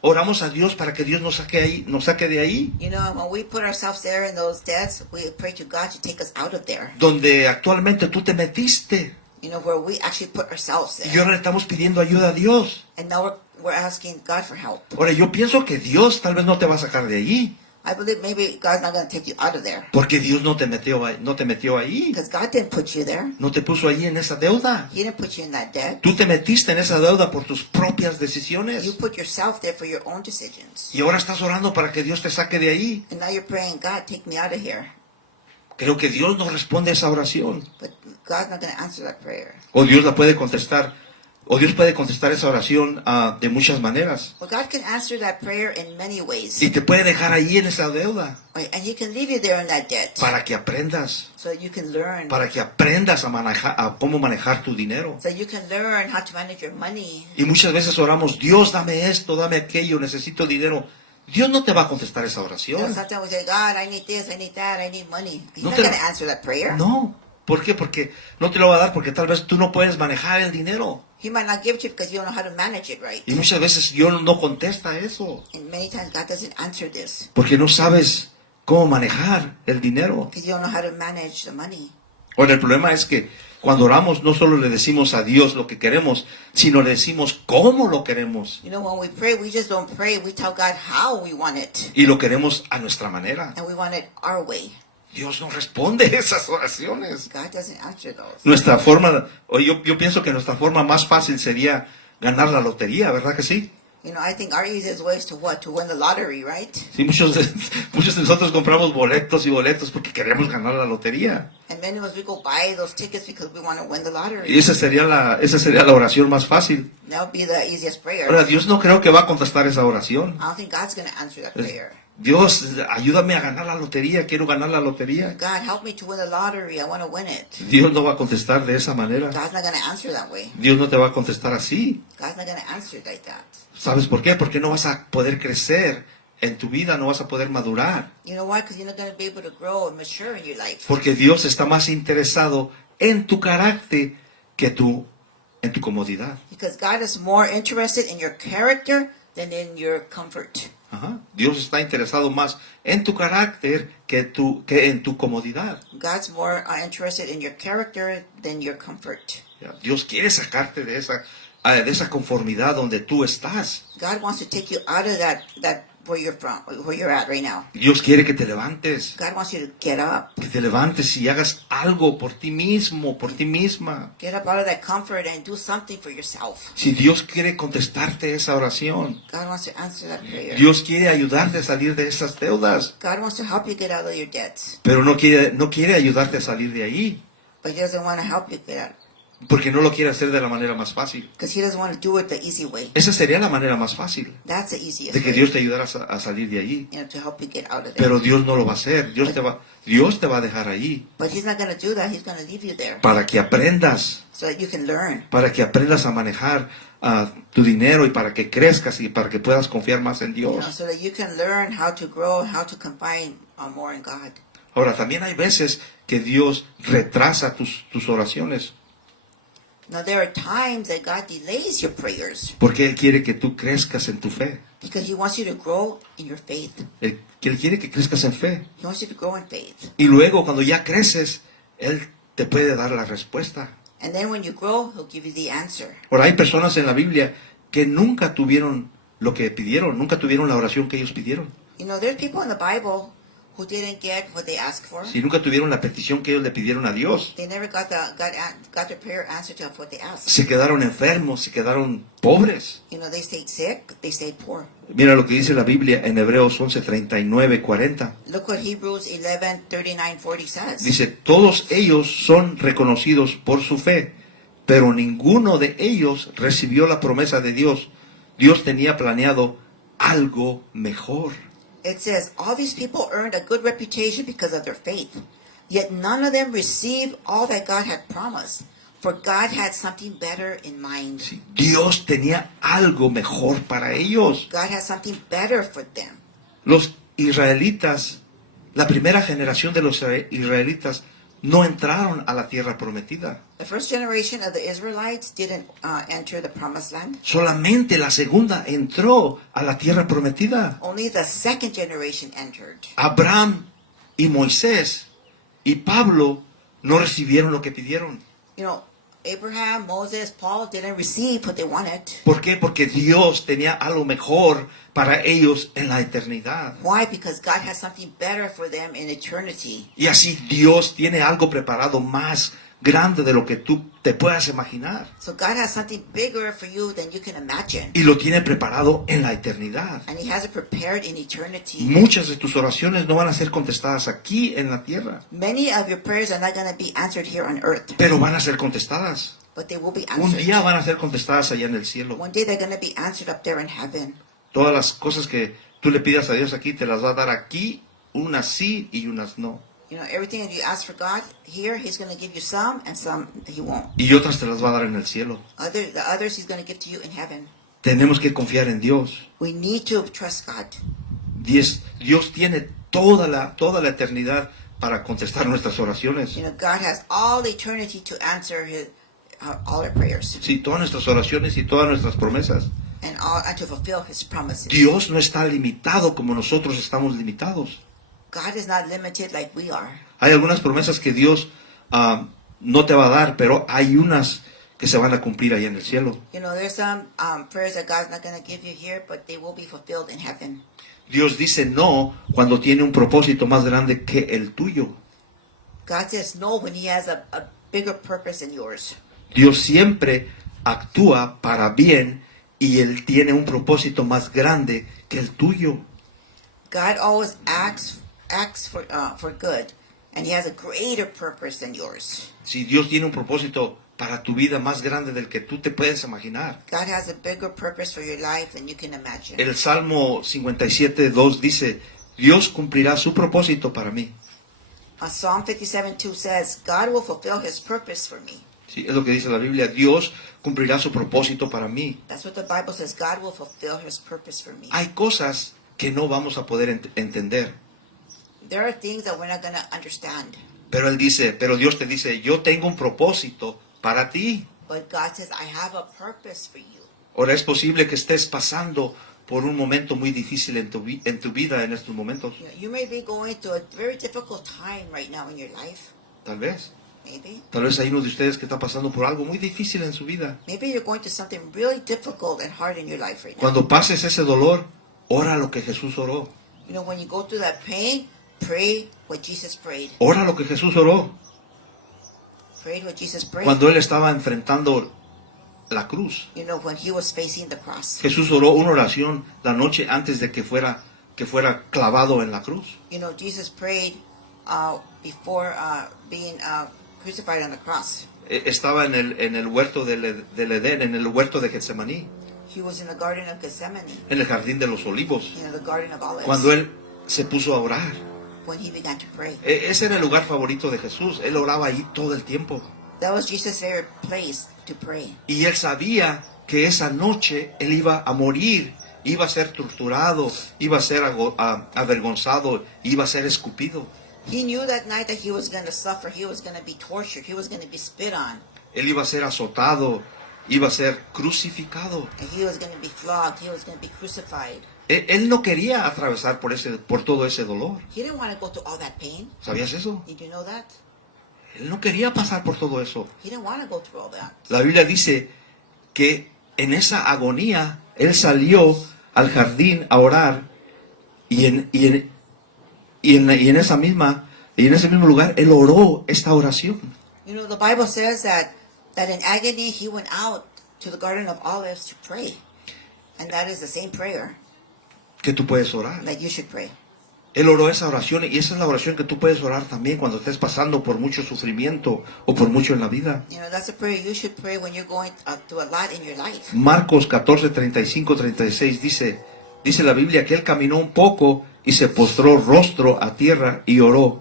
oramos a Dios para que Dios nos saque de ahí. You know, when we put ourselves there in those debts, we pray to God to take us out of there. Donde actualmente tú te metiste. You know, where we actually put ourselves Y there. ahora le estamos pidiendo ayuda a Dios. And now we're asking God for help. Ahora yo pienso que Dios tal vez no te va a sacar de ahí. I believe maybe God's not going to take you out of there. Porque Dios no te metió ahí. Because God didn't put you there. No te puso ahí en esa deuda. He didn't put you in that debt. Tú te metiste en esa deuda por tus propias You decisiones. put yourself there for your own decisions. Y ahora estás orando para que Dios te saque de ahí. And now you're praying, God, take me out of here. Creo que Dios no responde a esa oración. But God's not going to answer that prayer. O Dios la puede contestar. O Dios puede contestar esa oración de muchas maneras. Well, God can answer that prayer in many ways. Y te puede dejar ahí en esa deuda. And He can leave you there in that debt. Para que aprendas. So that you can learn. Para que aprendas a cómo manejar tu dinero. So you can learn how to manage your money. Y muchas veces oramos, Dios, dame esto, dame aquello, necesito dinero. Dios no te va a contestar esa You know, oración. sometimes we say, God, I need this, I need that, I need money. He's No not te- going to answer that prayer. No. ¿Por qué? Porque no te lo va a dar porque tal vez tú no puedes manejar el dinero. He might not give it to you because you don't know how to manage it right. Y muchas veces Dios no contesta eso. And many times God doesn't answer this Porque no sabes cómo manejar el dinero. because you don't know how to manage the money. Ahora, el problema es que cuando oramos no solo le decimos a Dios lo que queremos, sino le decimos cómo lo queremos. You know, when we pray, we just don't pray. We tell God how we want it. Y lo queremos a nuestra manera. And we want it our way. Dios no responde esas oraciones. God doesn't answer those. Nuestra forma, o yo pienso que nuestra forma más fácil sería ganar la lotería, ¿verdad que sí? You know, I think our easiest way is to what? To win the lottery, right? Sí, muchos de nosotros compramos boletos y boletos porque queremos ganar la lotería. And many of us, we go buy those tickets because we want to win the Y lottery. esa sería la oración más fácil. That would be the easiest prayer. Ahora, Dios no creo que va a contestar esa oración. I don't think God's going to answer that prayer. Dios, ayúdame a ganar la lotería, quiero ganar la lotería. God, help me to win the lottery. I want to win it. Dios no va a contestar de esa manera. God's not going to answer that way. Dios no te va a contestar así. God's not going to answer it like that. ¿Sabes por qué? Porque no vas a poder crecer en tu vida, no vas a poder madurar. You know why? Because you're not going to be able to grow and mature in your life. Porque Dios está más interesado en tu carácter que tú en tu comodidad. Because God is more interested in your character than in your comfort. Ajá. Dios está interesado más en tu carácter que en tu comodidad. God's more interested in your character than your comfort. Ya, Dios quiere sacarte de esa conformidad donde tú estás. God wants to take you out of that where you're from, where you're at right now. Dios quiere que te levantes, God wants you to get up. que te levantes y hagas algo por ti mismo, por ti misma. Get up out of that comfort and do something for yourself. Si Dios quiere contestarte esa oración, God wants to answer that prayer. Dios quiere ayudarte a salir de esas deudas, God wants to help you get out of your debts. pero no quiere ayudarte a salir de ahí, But He doesn't want to help you get out. porque no lo quiere hacer de la manera más fácil. Because He doesn't want to do it the easy way. Esa sería la manera más fácil, That's the easiest de que way. Dios te ayudara a salir de ahí. You know, to help you get out of there. Pero Dios no lo va a hacer, Dios te va a dejar ahí But He's not going to do that. He's going to leave you there para que aprendas, so that you can learn. para que aprendas a manejar tu dinero y para que crezcas y para que puedas confiar más en You know, Dios. so that you can learn how to grow, how to confide more in God. Ahora, también hay veces que Dios retrasa tus oraciones Now, there are times that God delays your prayers porque Él quiere que tú crezcas en tu fe. because He wants you to grow in your faith. Él quiere que crezcas en fe. He wants you to grow in faith. Y luego, cuando ya creces, Él te puede dar la respuesta. And then when you grow, He'll give you the answer. Ahora, hay personas en la Biblia que nunca tuvieron lo que pidieron, nunca tuvieron la oración que ellos pidieron. You know, there's people in the Bible who didn't get what they asked for. Si nunca tuvieron la petición que ellos le pidieron a Dios. They never got their prayer answered to what they asked. Se quedaron enfermos, se quedaron pobres. You know, they stayed sick, they stayed poor. Mira lo que dice la Biblia en Hebreos 11, 39, 40. Look what Hebrews 11, 39, 40 says. Dice, todos ellos son reconocidos por su fe, pero ninguno de ellos recibió la promesa de Dios. Dios tenía planeado algo mejor. It says, all these people earned a good reputation because of their faith. Yet none of them received all that God had promised. For God had something better in mind. Sí, Dios tenía algo mejor para ellos. God had something better for them. Los israelitas, la primera generación de los israelitas, no entraron a la tierra prometida. The first generation of the Israelites didn't enter the promised land. Solamente la segunda entró a la tierra prometida. Only the second generation entered. Abraham y Moisés y Pablo no recibieron lo que pidieron. You know, Abraham, Moses, Paul didn't receive what they wanted. ¿Por qué? Porque Dios tenía algo mejor para ellos en la eternidad. Why? Because God has something better for them in eternity. Y así Dios tiene algo preparado más grande de lo que tú te puedas imaginar. So God has something bigger for you than you can imagine. Y lo tiene preparado en la eternidad. And He has it prepared in eternity. Muchas de tus oraciones no van a ser contestadas aquí en la tierra, Many of your prayers are not going to be answered here on earth, pero van a ser contestadas. but they will be Un answered. día van a ser contestadas allá en el cielo. One day they're going to be answered up there in heaven. Todas las cosas que tú le pidas a Dios aquí, te las va a dar aquí, unas sí y unas no. You know, everything that you ask for God here, He's going to give you some, and some He won't. Y otras te las va a dar en el cielo. The others He's going to give to you in heaven. Tenemos que confiar en Dios. We need to trust God. Dios tiene toda la eternidad para contestar nuestras oraciones. You know, God has all eternity to answer all our prayers Sí, todas nuestras oraciones y todas nuestras promesas. and to fulfill His promises. Dios no está limitado como nosotros estamos limitados. God is not limited like we are. Hay algunas promesas que Dios no te va a dar, pero hay unas que se van a cumplir ahí en el cielo. You know, there's some prayers that God's not going to give you here, but they will be fulfilled in heaven. Dios dice no cuando tiene un propósito más grande que el tuyo. God says no when He has a bigger purpose than yours. Dios siempre actúa para bien y Él tiene un propósito más grande que el tuyo. God always acts for good, and He has a greater purpose than yours. Si Dios tiene un propósito para tu vida más grande del que tú te puedes imaginar. God has a bigger purpose for your life than you can imagine. El Salmo 57:2 dice, Dios cumplirá su propósito para mí. Psalm 57:2 says, God will fulfill His purpose for me. Sí, es lo que dice la Biblia, Dios cumplirá su propósito para mí. That's what the Bible says. God will fulfill His purpose for me. Hay cosas que no vamos a poder entender. There are things that we're not going to understand. Pero Dios te dice, yo tengo un propósito para ti. But God says, I have a purpose for you. Ahora es posible que estés pasando por un momento muy difícil en tu vida en estos momentos. You may be going through a very difficult time right now in your life. Tal vez. Maybe. Tal vez hay uno de ustedes que está pasando por algo muy difícil en su vida. Maybe you're going through something really difficult and hard in your life right now. Cuando pases ese dolor, ora lo que Jesús oró. You know, when you go through that pain, pray what Jesus prayed. Ora lo que Jesús oró. Pray what Jesus prayed. Cuando Él estaba enfrentando la cruz. You know, when He was facing the cross. Jesús oró una oración la noche antes de que fuera clavado en la cruz. You know, Jesus prayed before being crucified on the cross. Estaba en el huerto del Edén, en el huerto de Getsemaní, He was in the Garden of Gethsemane, en el jardín de los olivos, you know, the Garden of Olives, cuando Él se puso a orar. when He began to pray. Ese era el lugar favorito de Jesús. Él oraba ahí todo el tiempo. That was Jesus' favorite place to pray. Y Él sabía que esa noche Él iba a morir, iba a ser torturado, iba a ser avergonzado, iba a ser escupido. He knew that night that He was going to suffer. He was going to be tortured. He was going to be spit on. Él iba a ser azotado, iba a ser crucificado. And He was going to be flogged. He was going to be crucified. Él no quería atravesar por todo ese dolor. He didn't want to go through all that pain. ¿Sabías eso? Did you know that? Él no quería pasar por todo eso. He didn't want to go through all that. La Biblia dice que en esa agonía Él salió al jardín a orar y en ese mismo lugar Él oró esta oración. You know, the Bible says that in agony He went out to the Garden of Olives to pray. And that is the same prayer Que tú puedes orar. that you should pray. Él oró esa oración y esa es la oración que tú puedes orar también cuando estés pasando por mucho sufrimiento o por mucho en la vida. You know, that's a prayer you should pray when you're going through a lot in your life. Marcos 14, 35, 36 dice la Biblia que Él caminó un poco y se postró rostro a tierra y oró.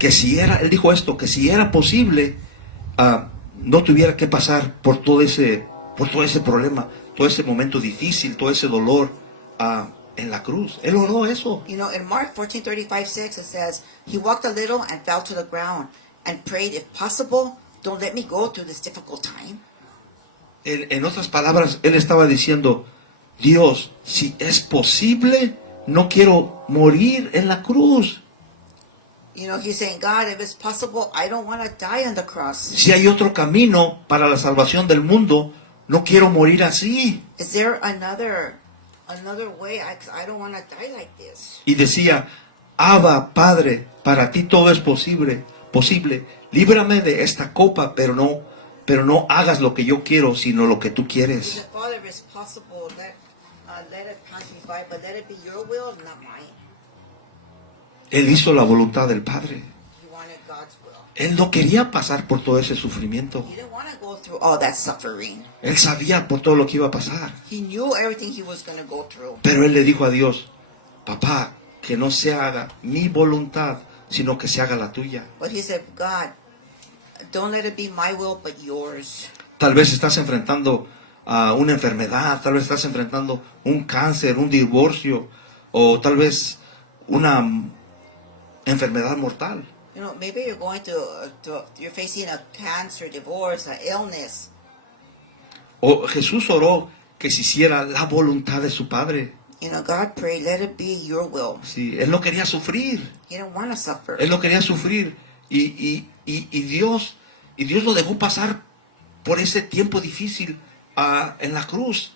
Él dijo esto, que si era posible, no tuviera que pasar por todo ese problema, todo ese momento difícil, todo ese dolor en la cruz. Él oró eso. You know, in Mark 14:35-6 it says, He walked a little and fell to the ground and prayed, if possible, don't let me go through this difficult time. En otras palabras, Él estaba diciendo, Dios, si es posible, no quiero morir en la cruz. You know, he's saying, God, if it's possible, I don't want to die on the cross. Si hay otro camino para la salvación del mundo, no quiero morir así. Is there another way? I don't want to die like this. Y decía, Abba, Padre, para ti todo es posible. Líbrame de esta copa, pero no hagas lo que yo quiero, sino lo que tú quieres. Father, if it's possible, let it pass me by, but let it be your will, not mine. Él hizo la voluntad del Padre. He wanted God's will. Él no quería pasar por todo ese sufrimiento. He didn't want to go through all that suffering. Él sabía por todo lo que iba a pasar. He knew everything he was going to go through. Pero él le dijo a Dios, papá, que no se haga mi voluntad, sino que se haga la tuya. But he said, God, don't let it be my will, but yours. Tal vez estás enfrentando una enfermedad, tal vez estás enfrentando un cáncer, un divorcio, o tal vez una enfermedad mortal. You know, maybe you're going you're facing a cancer, divorce, an illness. O Jesús oró que se hiciera la voluntad de su Padre. You know, God prayed, let it be your will. Sí, Él no quería sufrir. He didn't want to suffer. Él no quería sufrir. Y Dios lo dejó pasar por ese tiempo difícil en la cruz.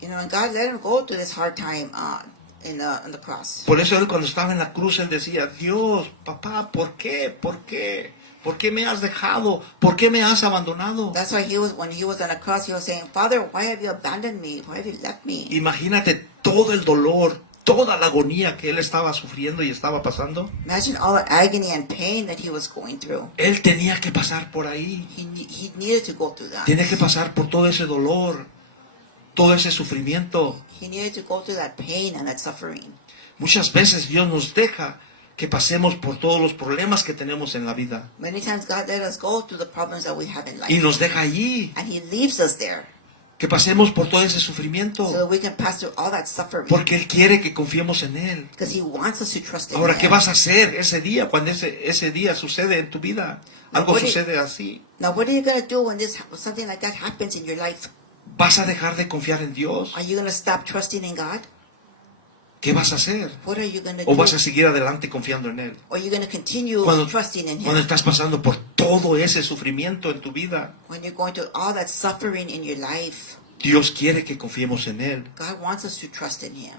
You know, and God let him go through this hard time on the cross. Por eso Él cuando estaba en la cruz, Él decía, Dios, papá, ¿por qué? ¿Por qué? ¿Por qué me has dejado? ¿Por qué me has abandonado? That's why when he was on the cross, he was saying, Father, why have you abandoned me? Why have you left me? Imagínate todo el dolor, toda la agonía que Él estaba sufriendo y estaba pasando. Imagine all the agony and pain that he was going through. Él tenía que pasar por ahí. He needed to go through that. Tiene que pasar por todo ese dolor, todo ese sufrimiento. He needed to go through that pain and that suffering. Muchas veces Dios nos deja que pasemos por todos los problemas que tenemos en la vida. Many times God let us go through the problems that we have in life. Y nos deja allí, And he leaves us there que pasemos por todo ese sufrimiento. so that we can pass through all that suffering. Porque Él quiere que confiemos en Él. Because he wants us to trust in Ahora, him. ¿qué vas a hacer ese día, cuando ese día sucede en tu vida? Algo What do you- sucede así. Now, what are you going to do when something like that happens in your life? ¿Vas a dejar de confiar en Dios? Are you going to stop trusting in God? ¿Qué vas a hacer? What are you going to ¿O do? vas a seguir adelante confiando en Él? Or are you going to continue Cuando, trusting in cuando him? estás pasando por todo ese sufrimiento en tu vida, When you're going through all that suffering in your life, Dios quiere que confiemos en Él. God wants us to trust in him.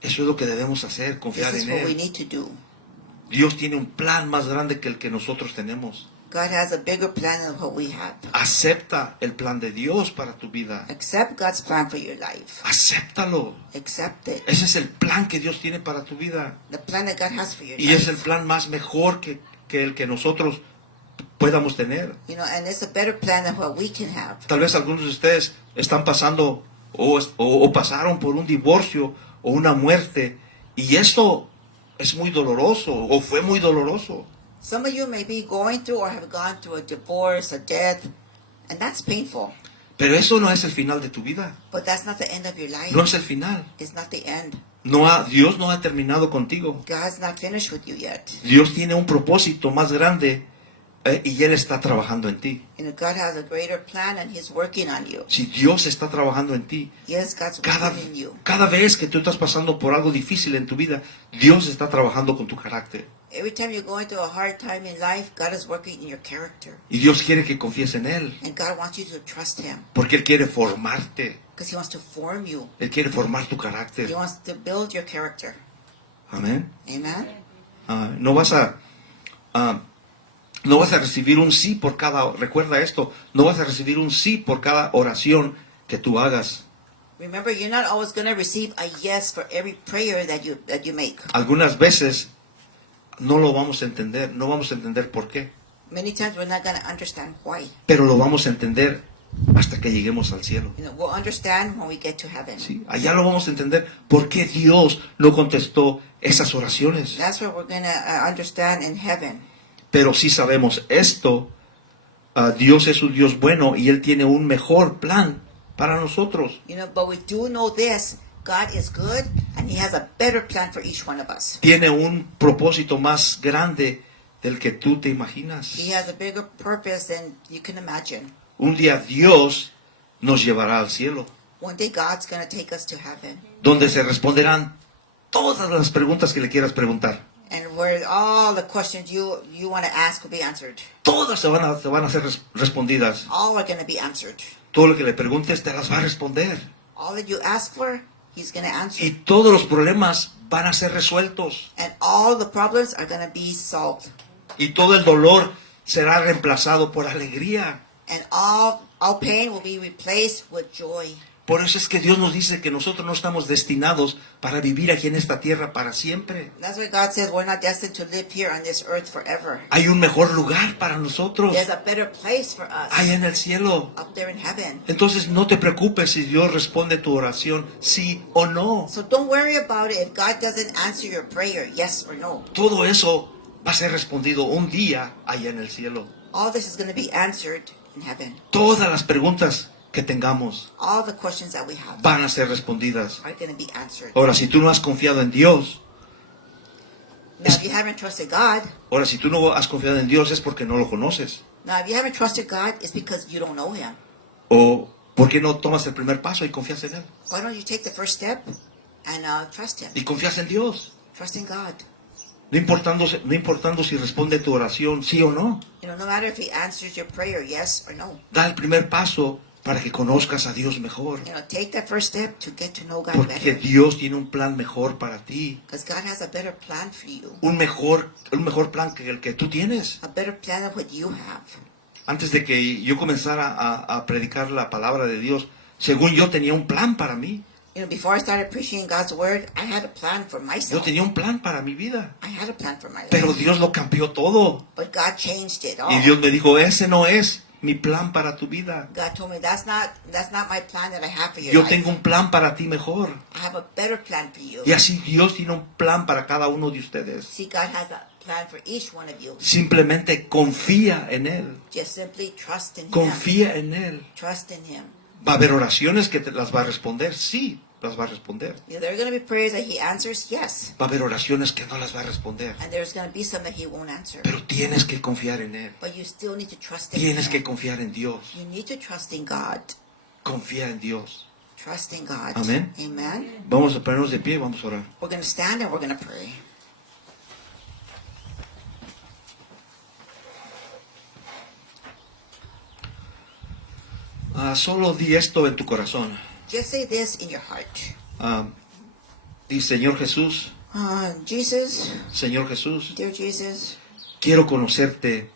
Eso es lo que debemos hacer, This confiar is en what we Él. need to do. Dios tiene un plan más grande que el que nosotros tenemos. God has a bigger plan than what we have. Acepta el plan de Dios para tu vida. Accept God's plan for your life. Acéptalo. Accept it. Ese es el plan que Dios tiene para tu vida. The plan that God has for your Y life. es el plan más mejor que el que nosotros podamos tener. You know, and it's a better plan than what we can have. Tal vez algunos de ustedes están pasando o pasaron por un divorcio o una muerte. Y esto es muy doloroso o fue muy doloroso. Some of you may be going through or have gone through a divorce, a death, and that's painful. Pero eso no es el final de tu vida. But that's not the end of your life. No es el final. It's not the end. Dios no ha terminado contigo. God's not finished with you yet. Dios tiene un propósito más grande y Él está trabajando en ti. You know, God has a greater plan and He's working on you. Si Dios está trabajando en ti, Yes, God's cada working in you. vez que tú estás pasando por algo difícil en tu vida, Dios está trabajando con tu carácter. Every time you're going through a hard time in life, God is working in your character. Y Dios quiere que confíes en Él, And God wants you to trust Him porque Él quiere formarte. because He wants to form you. Él quiere formar tu He carácter. wants to build your character. Amén. Amen? No vas a recibir un sí por cada, recuerda esto, no vas a recibir un sí por cada oración que tú hagas. Remember, you're not always going to receive a yes for every prayer that you make. Algunas veces no lo vamos a entender, no vamos a entender por qué, Many times we're not going to understand why. pero lo vamos a entender hasta que lleguemos al cielo. You know, we'll understand when we get to heaven. Sí, allá lo vamos a entender por qué Dios no contestó esas oraciones. That's what we're going to understand in heaven. Pero sí sabemos esto, Dios es un Dios bueno y Él tiene un mejor plan para nosotros. You know, but we do know this. God is good and He has a better plan for each one of us. Tiene un propósito más grande del que tú te imaginas. He has a bigger purpose than you can imagine. Un día Dios nos llevará al cielo, One day God's going to take us to heaven. donde se responderán todas las preguntas que le quieras preguntar. And where all the questions you want to ask will be answered. Todas se van a ser respondidas. All are going to be answered. Todo lo que le preguntes te las va a responder. All that you ask for, He's going to answer. Y todos los problemas van a ser resueltos. And all the problems are going to be solved. Y todo el dolor será reemplazado por alegría. And all pain will be replaced with joy. Por eso es que Dios nos dice que nosotros no estamos destinados para vivir aquí en esta tierra para siempre. That's why God says we're not destined to live here on this earth forever. Hay un mejor lugar para nosotros, There's a better place for us allá en el cielo. up there in heaven. Entonces no te preocupes si Dios responde tu oración sí o no. So don't worry about it if God doesn't answer your prayer, yes or no. Todo eso va a ser respondido un día allá en el cielo. All this is going to be answered in heaven. Todas las preguntas que tengamos all the questions that we have van a ser respondidas. are going to be answered. Ahora, si tú no has confiado en Dios, Now, if you haven't trusted God, ahora si tú no has confiado en Dios es porque no lo conoces. now if you haven't trusted God, it's because you don't know Him. O ¿por qué no tomas el primer paso y confías en Él? Why don't you take the first step and trust Him? Y confías en Dios. Trust in God. No importando si responde tu oración sí o no. You know, no matter if He answers your prayer, yes or no. Da el primer paso para que conozcas a Dios mejor. You know, take that first step to get to know God Porque better. Dios tiene un plan mejor para ti. Because God has a better plan for you. Un mejor plan que el que tú tienes. A better plan than what you have. Antes de que yo comenzara a predicar la palabra de Dios, según yo tenía un plan para mí. You know, before I started preaching God's word, I had a plan for Yo myself. tenía un plan para mi vida. I had a plan for my life. Pero Dios lo cambió todo. But God changed it all. Y Dios me dijo, ese no es mi plan para tu vida. God told me that's not my plan that I have for your Yo life. tengo un plan para ti mejor. I have a better plan for you. Y así Dios tiene un plan para cada uno de ustedes. See, God has a plan for each one of you. Simplemente confía en Él. Just simply trust in Him. Confía en Él. Trust in Him. Va a haber oraciones que te las va a responder. Sí, las va a responder. You know, there are going to be prayers that He answers, yes. Va a haber oraciones que no las va a responder. And there's going to be some that He won't answer. Pero tienes que confiar en Él. But you still need to trust in Tienes que Him. confiar en Dios. You need to trust in God. Confía en Dios. Trust in God. Amén. Amen. Vamos a ponernos de pie y vamos a orar. We're going to stand and we're going to pray. Solo di esto en tu corazón. Just say this in your heart. Di, Señor Jesús, Jesus, Señor Jesús, dear Jesus, quiero conocerte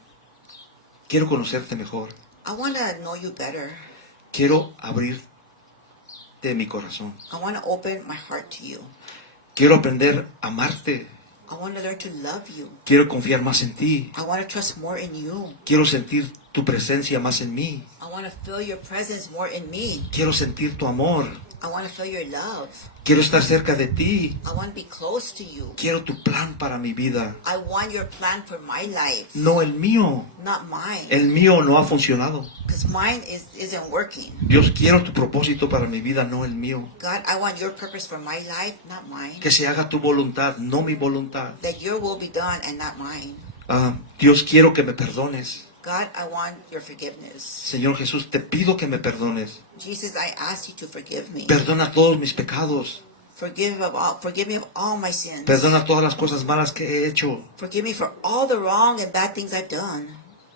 mejor. I want to know you better. Quiero abrirte mi corazón. I want to open my heart to you. Quiero aprender a amarte. I want to learn to love you. Quiero confiar más en ti. I want to trust more in you. Quiero sentir tu presencia más en mí. I want to feel your presence more in me. Quiero sentir tu amor. I want to feel your love. Quiero estar cerca de ti. I want to be close to you. Quiero tu plan para mi vida. I want your plan for my life, No el mío. not mine. El mío no ha funcionado. Because mine isn't working. Dios, quiero tu propósito para mi vida, no el mío. God, I want your purpose for my life, not mine. Que se haga tu voluntad, no mi voluntad. That your will be done and not mine. Dios, quiero que me perdones. God, I want your forgiveness. Señor Jesús, te pido que me perdones. Jesus, I ask you to forgive me. Perdona todos mis pecados. Forgive me of all my sins. Perdona todas las cosas malas que he hecho. Forgive me for all the wrong and bad things I've done.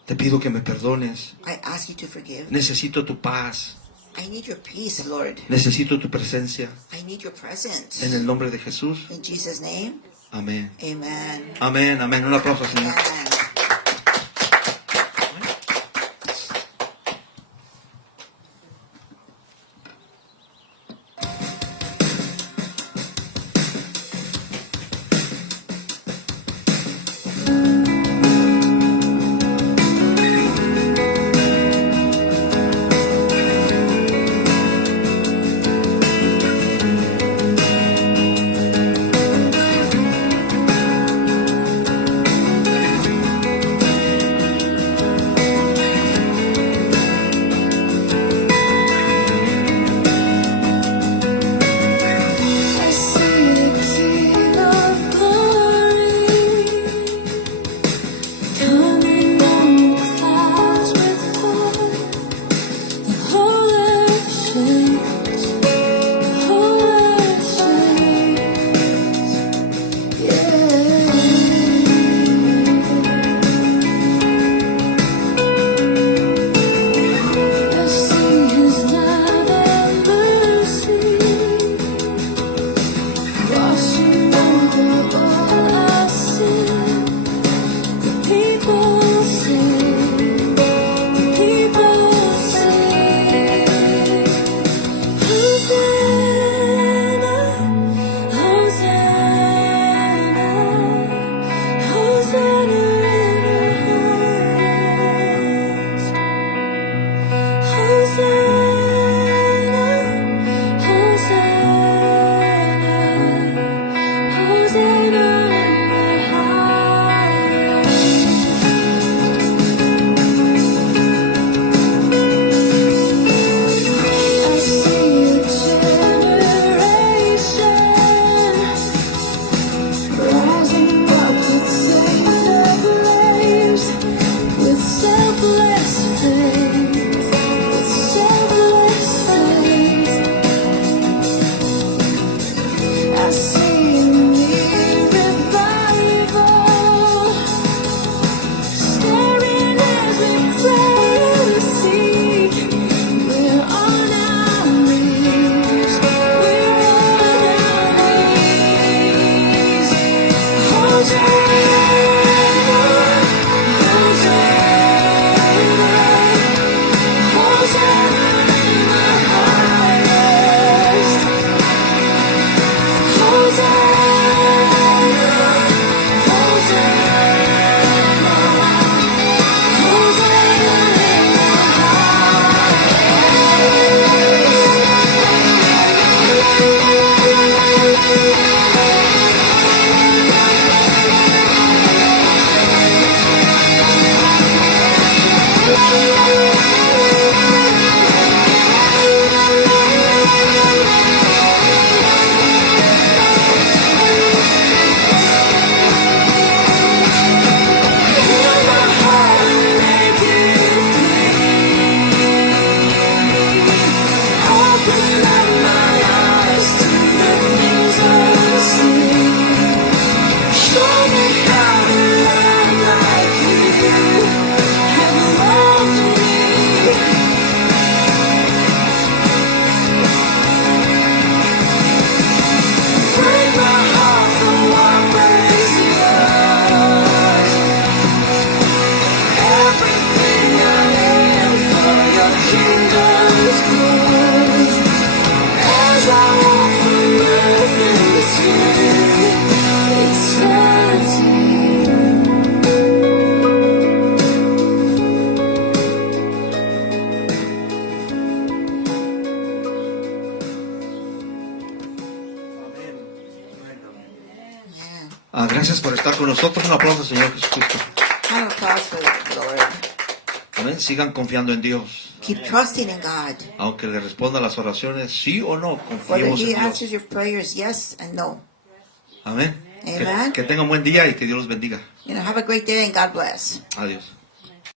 Te pido que me perdones. I ask you to forgive. Necesito tu paz. I need your peace, Lord. Necesito tu presencia. I need your presence. En el nombre de Jesús. In Jesus' name, Amén. amen. Amén, amén. Un aplauso, Señor. Amen. Gracias por estar con nosotros. Un aplauso al Señor Jesucristo. Round of applause for the Lord. Amén. Sigan confiando en Dios. Keep trusting in God. Aunque le responda las oraciones, sí o no, Whether confiemos en He Dios. answers your prayers, yes and no. Amén. Amen. Que tengan buen día y que Dios los bendiga. Have a great day and God bless. Adiós.